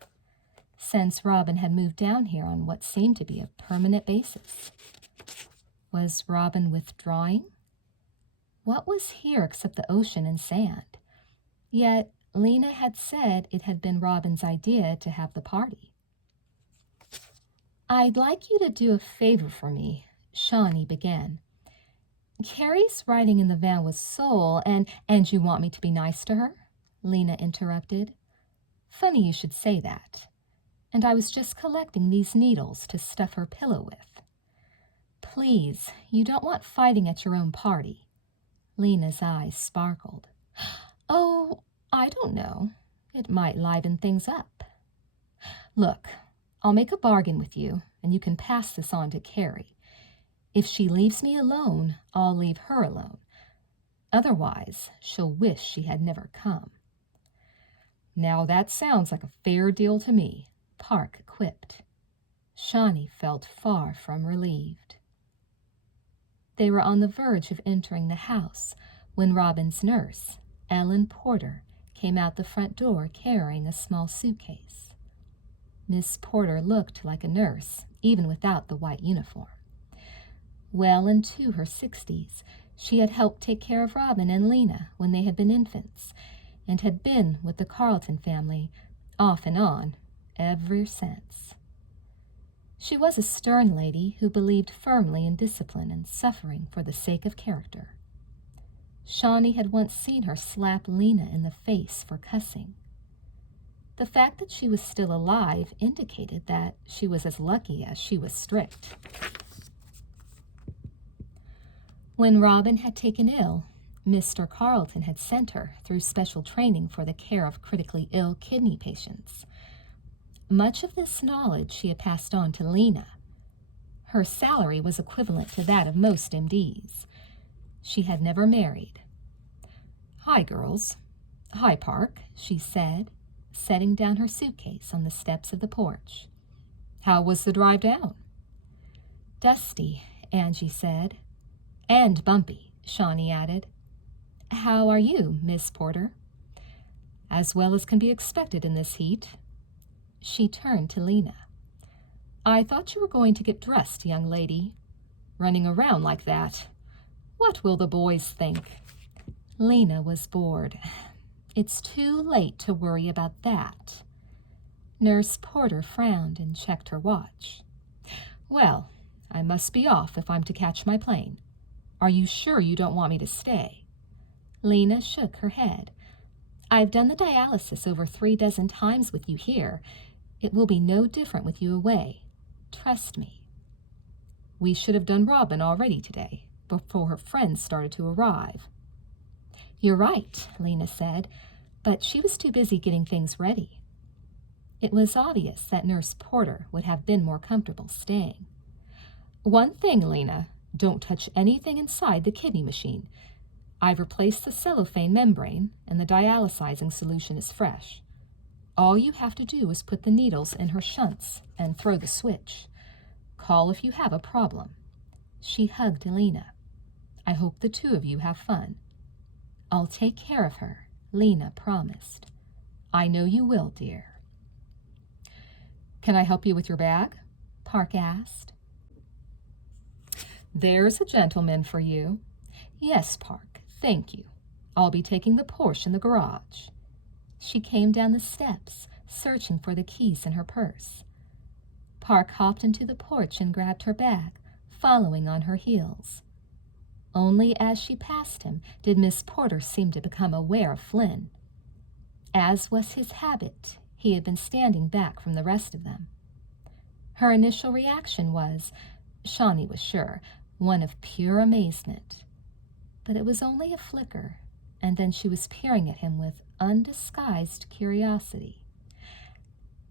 since Robin had moved down here on what seemed to be a permanent basis. Was Robin withdrawing? What was here except the ocean and sand? Yet Lena had said it had been Robin's idea to have the party. I'd like you to do a favor for me, Shawnee began. Carrie's riding in the van with Sol, and you want me to be nice to her? Lena interrupted. Funny you should say that. And I was just collecting these needles to stuff her pillow with. Please, you don't want fighting at your own party. Lena's eyes sparkled. Oh, I don't know. It might liven things up. Look, I'll make a bargain with you, and you can pass this on to Carrie. If she leaves me alone, I'll leave her alone. Otherwise, she'll wish she had never come. Now that sounds like a fair deal to me, Park quipped. Shawnee felt far from relieved. They were on the verge of entering the house when Robin's nurse, Ellen Porter, came out the front door carrying a small suitcase. Miss Porter looked like a nurse, even without the white uniform. Well into her 60s, she had helped take care of Robin and Lena when they had been infants, and had been with the Carleton family, off and on, ever since. She was a stern lady who believed firmly in discipline and suffering for the sake of character. Shawnee had once seen her slap Lena in the face for cussing. The fact that she was still alive indicated that she was as lucky as she was strict. When Robin had taken ill, Mr. Carleton had sent her through special training for the care of critically ill kidney patients. Much of this knowledge she had passed on to Lena. Her salary was equivalent to that of most MDs. She had never married. Hi, girls. Hi, Park, she said, setting down her suitcase on the steps of the porch. How was the drive down? Dusty, Angie said. And bumpy, Shawnee added. How are you, Miss Porter? As well as can be expected in this heat. She turned to Lena. I thought you were going to get dressed, young lady. Running around like that. What will the boys think? Lena was bored. It's too late to worry about that. Nurse Porter frowned and checked her watch. Well, I must be off if I'm to catch my plane. Are you sure you don't want me to stay? Lena shook her head. I've done the dialysis over 36 times with you here. It will be no different with you away. Trust me. We should have done Robin already today, before her friends started to arrive. You're right, Lena said, but she was too busy getting things ready. It was obvious that Nurse Porter would have been more comfortable staying. One thing, Lena, don't touch anything inside the kidney machine. I've replaced the cellophane membrane, and the dialysizing solution is fresh. All you have to do is put the needles in her shunts and throw the switch. Call if you have a problem. She hugged Lena. I hope the two of you have fun. I'll take care of her, Lena promised. I know you will, dear. Can I help you with your bag? Park asked. There's a gentleman for you. Yes, Park, thank you. I'll be taking the Porsche in the garage. She came down the steps, searching for the keys in her purse. Park hopped into the porch and grabbed her bag, following on her heels. Only as she passed him did Miss Porter seem to become aware of Flynn. As was his habit, he had been standing back from the rest of them. Her initial reaction was, Shawnee was sure, one of pure amazement. But it was only a flicker, and then she was peering at him with undisguised curiosity.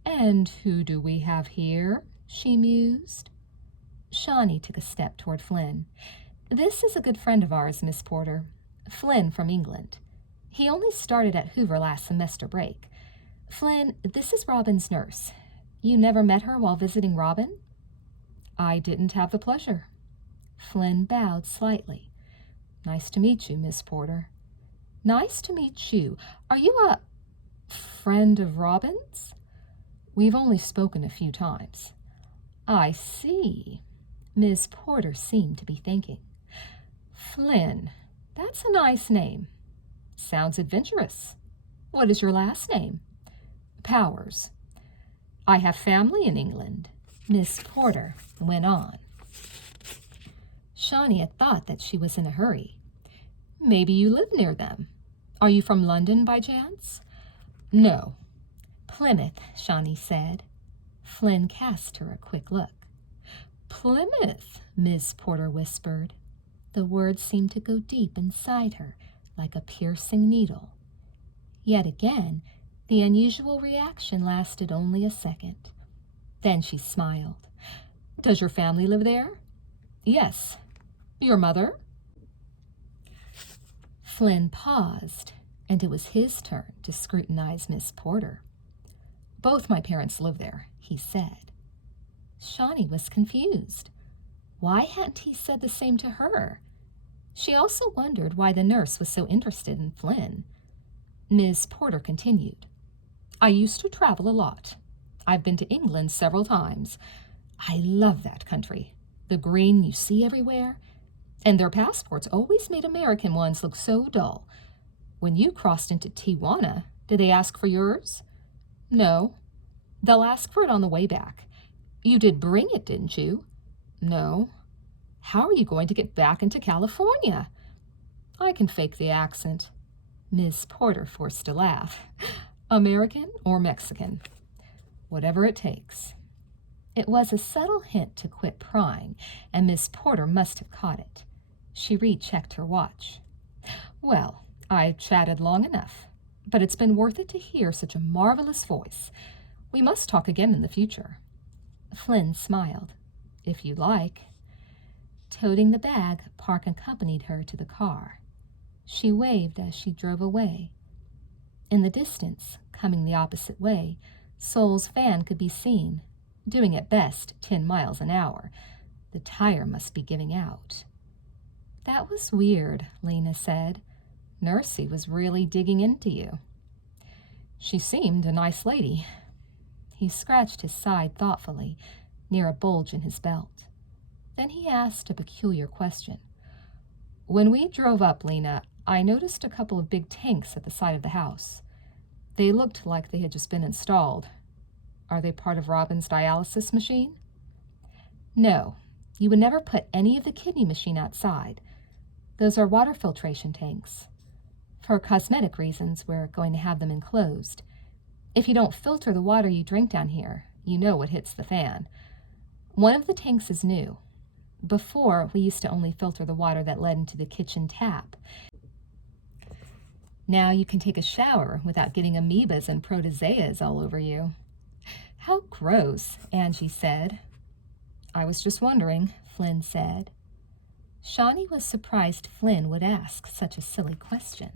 And who do we have here? She mused. Shawnee took a step toward Flynn. This is a good friend of ours, Miss Porter. Flynn from England. He only started at Hoover last semester break. Flynn, this is Robin's nurse. You never met her while visiting Robin? I didn't have the pleasure. Flynn bowed slightly. Nice to meet you, Miss Porter. Nice to meet you. Are you a friend of Robin's? We've only spoken a few times. I see. Miss Porter seemed to be thinking. Flynn, that's a nice name. Sounds adventurous. What is your last name? Powers. I have family in England, Miss Porter went on. Shawnee had thought that she was in a hurry. Maybe you live near them. Are you from London by chance? No. Plymouth, Shawnee said. Flynn cast her a quick look. Plymouth, Miss Porter whispered. The words seemed to go deep inside her, like a piercing needle. Yet again, the unusual reaction lasted only a second. Then she smiled. Does your family live there? Yes. Your mother? Flynn paused, and it was his turn to scrutinize Miss Porter. Both my parents live there, he said. Shawnee was confused. Why hadn't he said the same to her? She also wondered why the nurse was so interested in Flynn. Miss Porter continued. I used to travel a lot. I've been to England several times. I love that country. The green you see everywhere. And their passports always made American ones look so dull. When you crossed into Tijuana, did they ask for yours? No. They'll ask for it on the way back. You did bring it, didn't you? No. How are you going to get back into California? I can fake the accent. Miss Porter forced a laugh. American or Mexican? Whatever it takes. It was a subtle hint to quit prying, and Miss Porter must have caught it. She rechecked her watch. Well, I've chatted long enough, but it's been worth it to hear such a marvelous voice. We must talk again in the future. Flynn smiled. If you like. Toting the bag, Park accompanied her to the car. She waved as she drove away. In the distance, coming the opposite way, Sol's van could be seen, doing at best 10 miles an hour. The tire must be giving out. That was weird, Lena said. Nursey was really digging into you. She seemed a nice lady. He scratched his side thoughtfully, near a bulge in his belt. Then he asked a peculiar question. When we drove up, Lena, I noticed a couple of big tanks at the side of the house. They looked like they had just been installed. Are they part of Robin's dialysis machine? No, you would never put any of the kidney machine outside. Those are water filtration tanks. For cosmetic reasons, we're going to have them enclosed. If you don't filter the water you drink down here, you know what hits the fan. One of the tanks is new. Before, we used to only filter the water that led into the kitchen tap. Now you can take a shower without getting amoebas and protozoas all over you. How gross, Angie said. I was just wondering, Flynn said. Shawnee was surprised Flynn would ask such a silly question.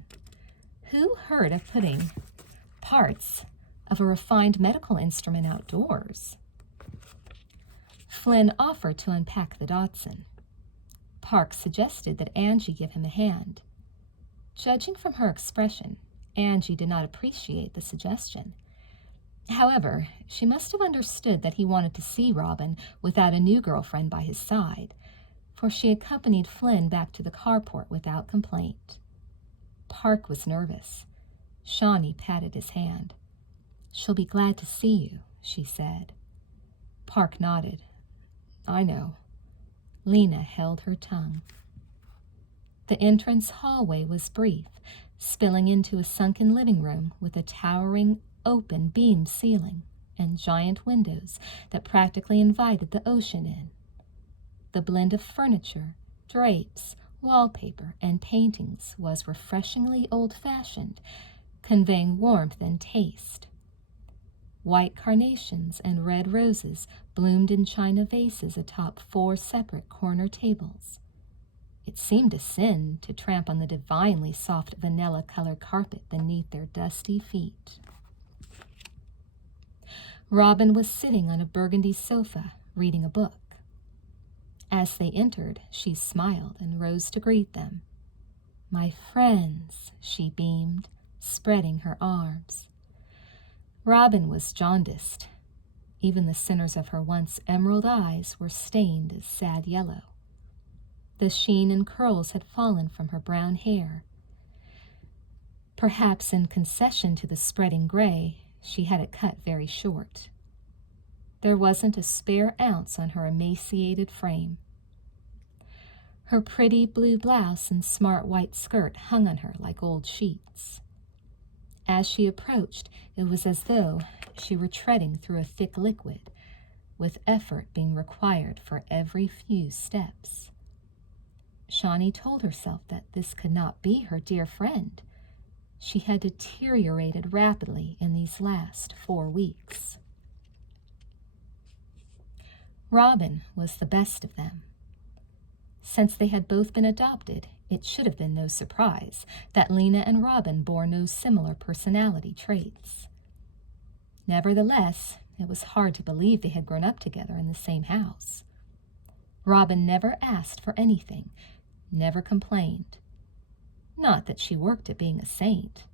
Who heard of putting parts of a refined medical instrument outdoors? Flynn offered to unpack the Datsun. Park suggested that Angie give him a hand. Judging from her expression, Angie did not appreciate the suggestion. However, she must have understood that he wanted to see Robin without a new girlfriend by his side, for she accompanied Flynn back to the carport without complaint. Park was nervous. Shawnee patted his hand. "She'll be glad to see you," she said. Park nodded. "I know." Lena held her tongue. The entrance hallway was brief, spilling into a sunken living room with a towering, open beam ceiling and giant windows that practically invited the ocean in. The blend of furniture, drapes, wallpaper, and paintings was refreshingly old-fashioned, conveying warmth and taste. White carnations and red roses bloomed in china vases atop 4 separate corner tables. It seemed a sin to tramp on the divinely soft vanilla-colored carpet beneath their dusty feet. Robin was sitting on a burgundy sofa, reading a book. As they entered, she smiled and rose to greet them. "My friends," she beamed, spreading her arms. Robin was jaundiced. Even the centers of her once emerald eyes were stained a sad yellow. The sheen and curls had fallen from her brown hair. Perhaps in concession to the spreading gray, she had it cut very short. There wasn't a spare ounce on her emaciated frame. Her pretty blue blouse and smart white skirt hung on her like old sheets. As she approached, it was as though she were treading through a thick liquid, with effort being required for every few steps. Shawnee told herself that this could not be her dear friend. She had deteriorated rapidly in these last 4 weeks. Robin was the best of them. Since they had both been adopted, it should have been no surprise that Lena and Robin bore no similar personality traits. Nevertheless, it was hard to believe they had grown up together in the same house. Robin never asked for anything, never complained. Not that she worked at being a saint.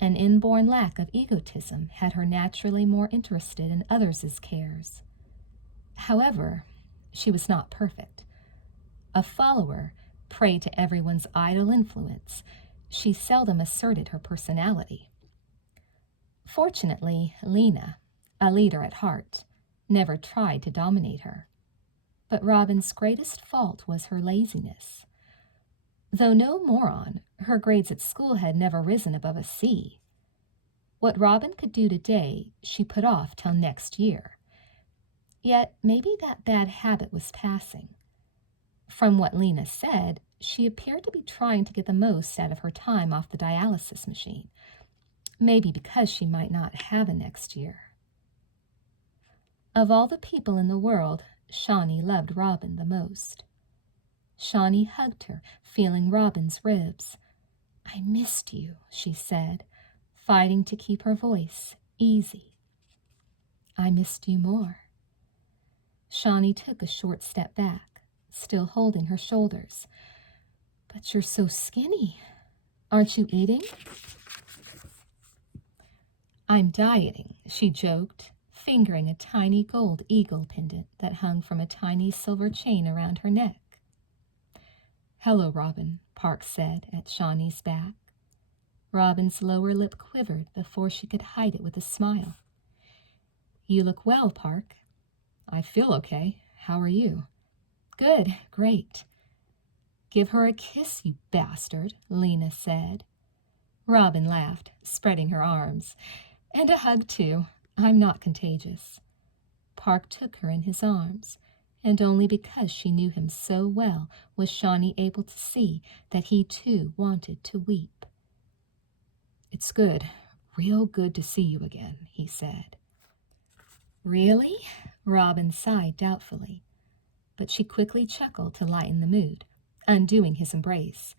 An inborn lack of egotism had her naturally more interested in others' cares. However, she was not perfect. A follower, prey to everyone's idle influence, she seldom asserted her personality. Fortunately, Lena, a leader at heart, never tried to dominate her. But Robin's greatest fault was her laziness. Though no moron, her grades at school had never risen above a C. What Robin could do today, she put off till next year. Yet maybe that bad habit was passing. From what Lena said, she appeared to be trying to get the most out of her time off the dialysis machine. Maybe because she might not have a next year. Of all the people in the world, Shawnee loved Robin the most. Shawnee hugged her, feeling Robin's ribs. "I missed you," she said, fighting to keep her voice easy. "I missed you more." Shawnee took a short step back, still holding her shoulders. "But you're so skinny. Aren't you eating?" "I'm dieting," she joked, fingering a tiny gold eagle pendant that hung from a tiny silver chain around her neck. "Hello, Robin," Park said at Shawnee's back. Robin's lower lip quivered before she could hide it with a smile. "You look well, Park." "I feel okay. How are you?" "Good, great." "Give her a kiss, you bastard," Lena said. Robin laughed, spreading her arms. "And a hug, too. I'm not contagious." Park took her in his arms, and only because she knew him so well was Shawnee able to see that he too wanted to weep. "It's good, real good to see you again," he said. "Really?" Robin sighed doubtfully, but she quickly chuckled to lighten the mood, undoing his embrace.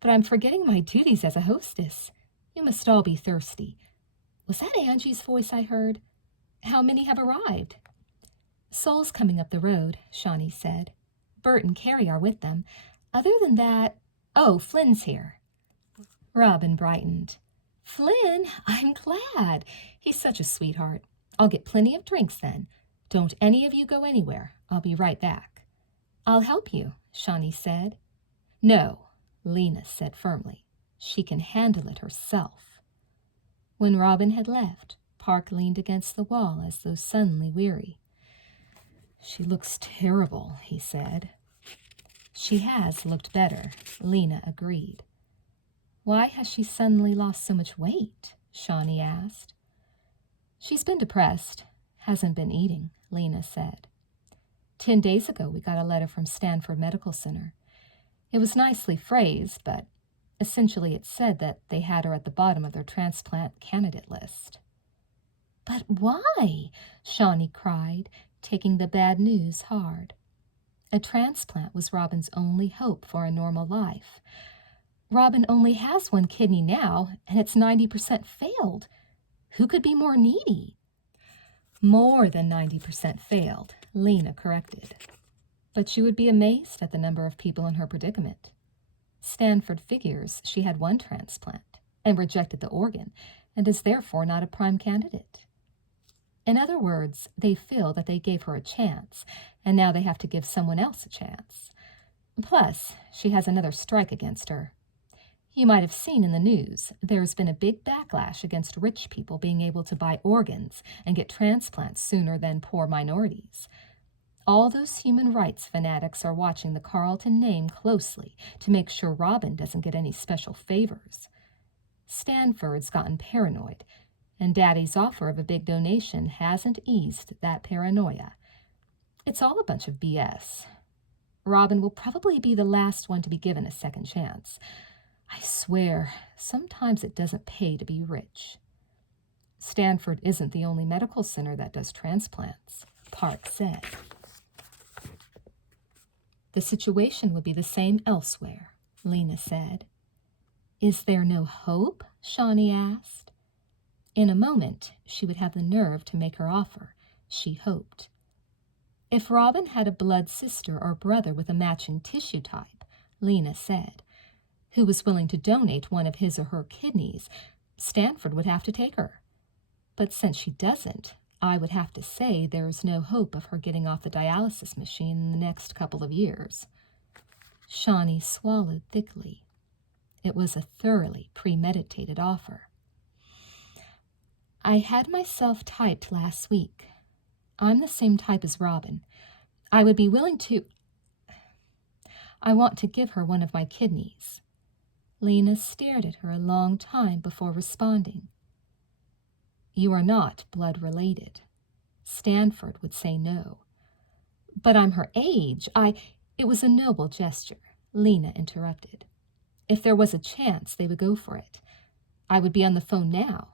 "But I'm forgetting my duties as a hostess. You must all be thirsty. Was that Angie's voice I heard? How many have arrived?" "Sol's coming up the road," Shawnee said. "Bert and Carrie are with them. Other than that, oh, Flynn's here." Robin brightened. Flynn, I'm glad. He's such a sweetheart. I'll get plenty of drinks then. Don't any of you go anywhere. I'll be right back. I'll help you, Shawnee said. No, Lena said firmly. She can handle it herself. When Robin had left, Park leaned against the wall as though suddenly weary. She looks terrible, he said. She has looked better, Lena agreed. Why has she suddenly lost so much weight? Shawnee asked. She's been depressed, hasn't been eating, Lena said. 10 days ago we got a letter from Stanford Medical Center. It was nicely phrased, but essentially it said that they had her at the bottom of their transplant candidate list. But why? Shawnee cried, taking the bad news hard. A transplant was Robin's only hope for a normal life. Robin only has one kidney now, and it's 90% failed. Who could be more needy? More than 90% failed, Lena corrected. But you would be amazed at the number of people in her predicament. Stanford figures she had one transplant and rejected the organ, and is therefore not a prime candidate. In other words, they feel that they gave her a chance, and now they have to give someone else a chance. Plus, she has another strike against her. You might have seen in the news, there's been a big backlash against rich people being able to buy organs and get transplants sooner than poor minorities. All those human rights fanatics are watching the Carlton name closely to make sure Robin doesn't get any special favors. Stanford's gotten paranoid, and Daddy's offer of a big donation hasn't eased that paranoia. It's all a bunch of BS. Robin will probably be the last one to be given a second chance. I swear, sometimes it doesn't pay to be rich. Stanford isn't the only medical center that does transplants, Park said. The situation would be the same elsewhere, Lena said. Is there no hope? Shawnee asked. In a moment, she would have the nerve to make her offer, she hoped. If Robin had a blood sister or brother with a matching tissue type, Lena said, who was willing to donate one of his or her kidneys, Stanford would have to take her. But since she doesn't, I would have to say there's no hope of her getting off the dialysis machine in the next couple of years. Shawnee swallowed thickly. It was a thoroughly premeditated offer. I had myself typed last week. I'm the same type as Robin. I would be willing to... I want to give her one of my kidneys. Lena stared at her a long time before responding. You are not blood-related. Stanford would say no. But I'm her age. It was a noble gesture, Lena interrupted. If there was a chance, they would go for it. I would be on the phone now.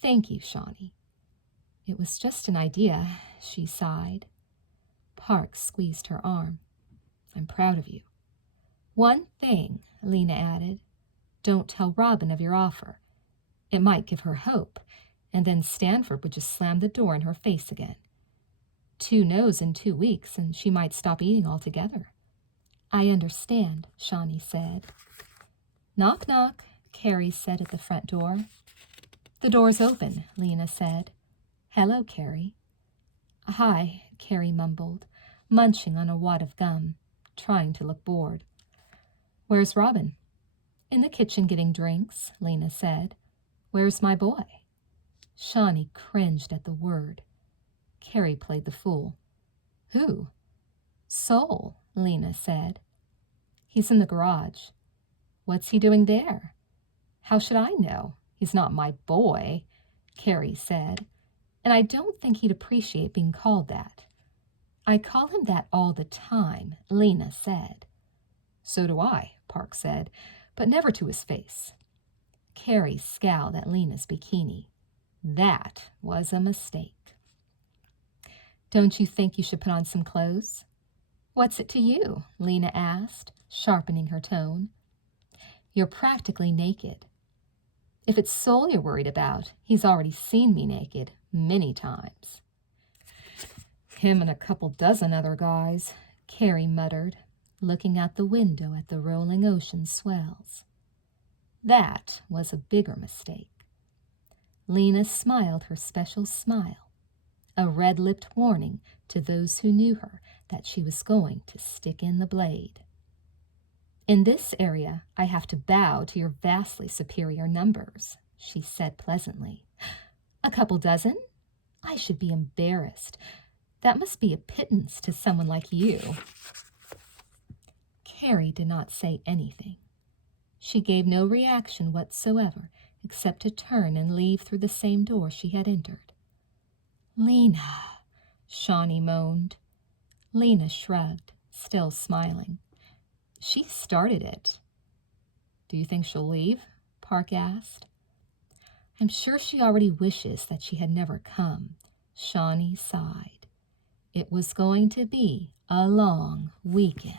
Thank you, Shawnee. It was just an idea, she sighed. Park squeezed her arm. I'm proud of you. One thing, Lena added. Don't tell Robin of your offer. It might give her hope, and then Stanford would just slam the door in her face again. 2 no's in 2 weeks, and she might stop eating altogether. I understand, Shawnee said. Knock, knock, Carrie said at the front door. The door's open, Lena said. Hello, Carrie. Hi, Carrie mumbled, munching on a wad of gum, trying to look bored. Where's Robin? In the kitchen getting drinks, Lena said. Where's my boy? Shawnee cringed at the word. Carrie played the fool. Who? Sol, Lena said. He's in the garage. What's he doing there? How should I know? He's not my boy, Carrie said. And I don't think he'd appreciate being called that. I call him that all the time, Lena said. So do I, Park said, but never to his face. Carrie scowled at Lena's bikini. That was a mistake. Don't you think you should put on some clothes? What's it to you? Lena asked, sharpening her tone. You're practically naked. If it's Sol you're worried about, he's already seen me naked many times. Him and a couple dozen other guys, Carrie muttered, looking out the window at the rolling ocean swells. That was a bigger mistake. Lena smiled her special smile, a red-lipped warning to those who knew her that she was going to stick in the blade. In this area, I have to bow to your vastly superior numbers, she said pleasantly. A couple dozen? I should be embarrassed. That must be a pittance to someone like you. Carrie did not say anything. She gave no reaction whatsoever except to turn and leave through the same door she had entered. Lena, Shawnee moaned. Lena shrugged, still smiling. She started it. Do you think she'll leave? Park asked. I'm sure she already wishes that she had never come. Shawnee sighed. It was going to be a long weekend.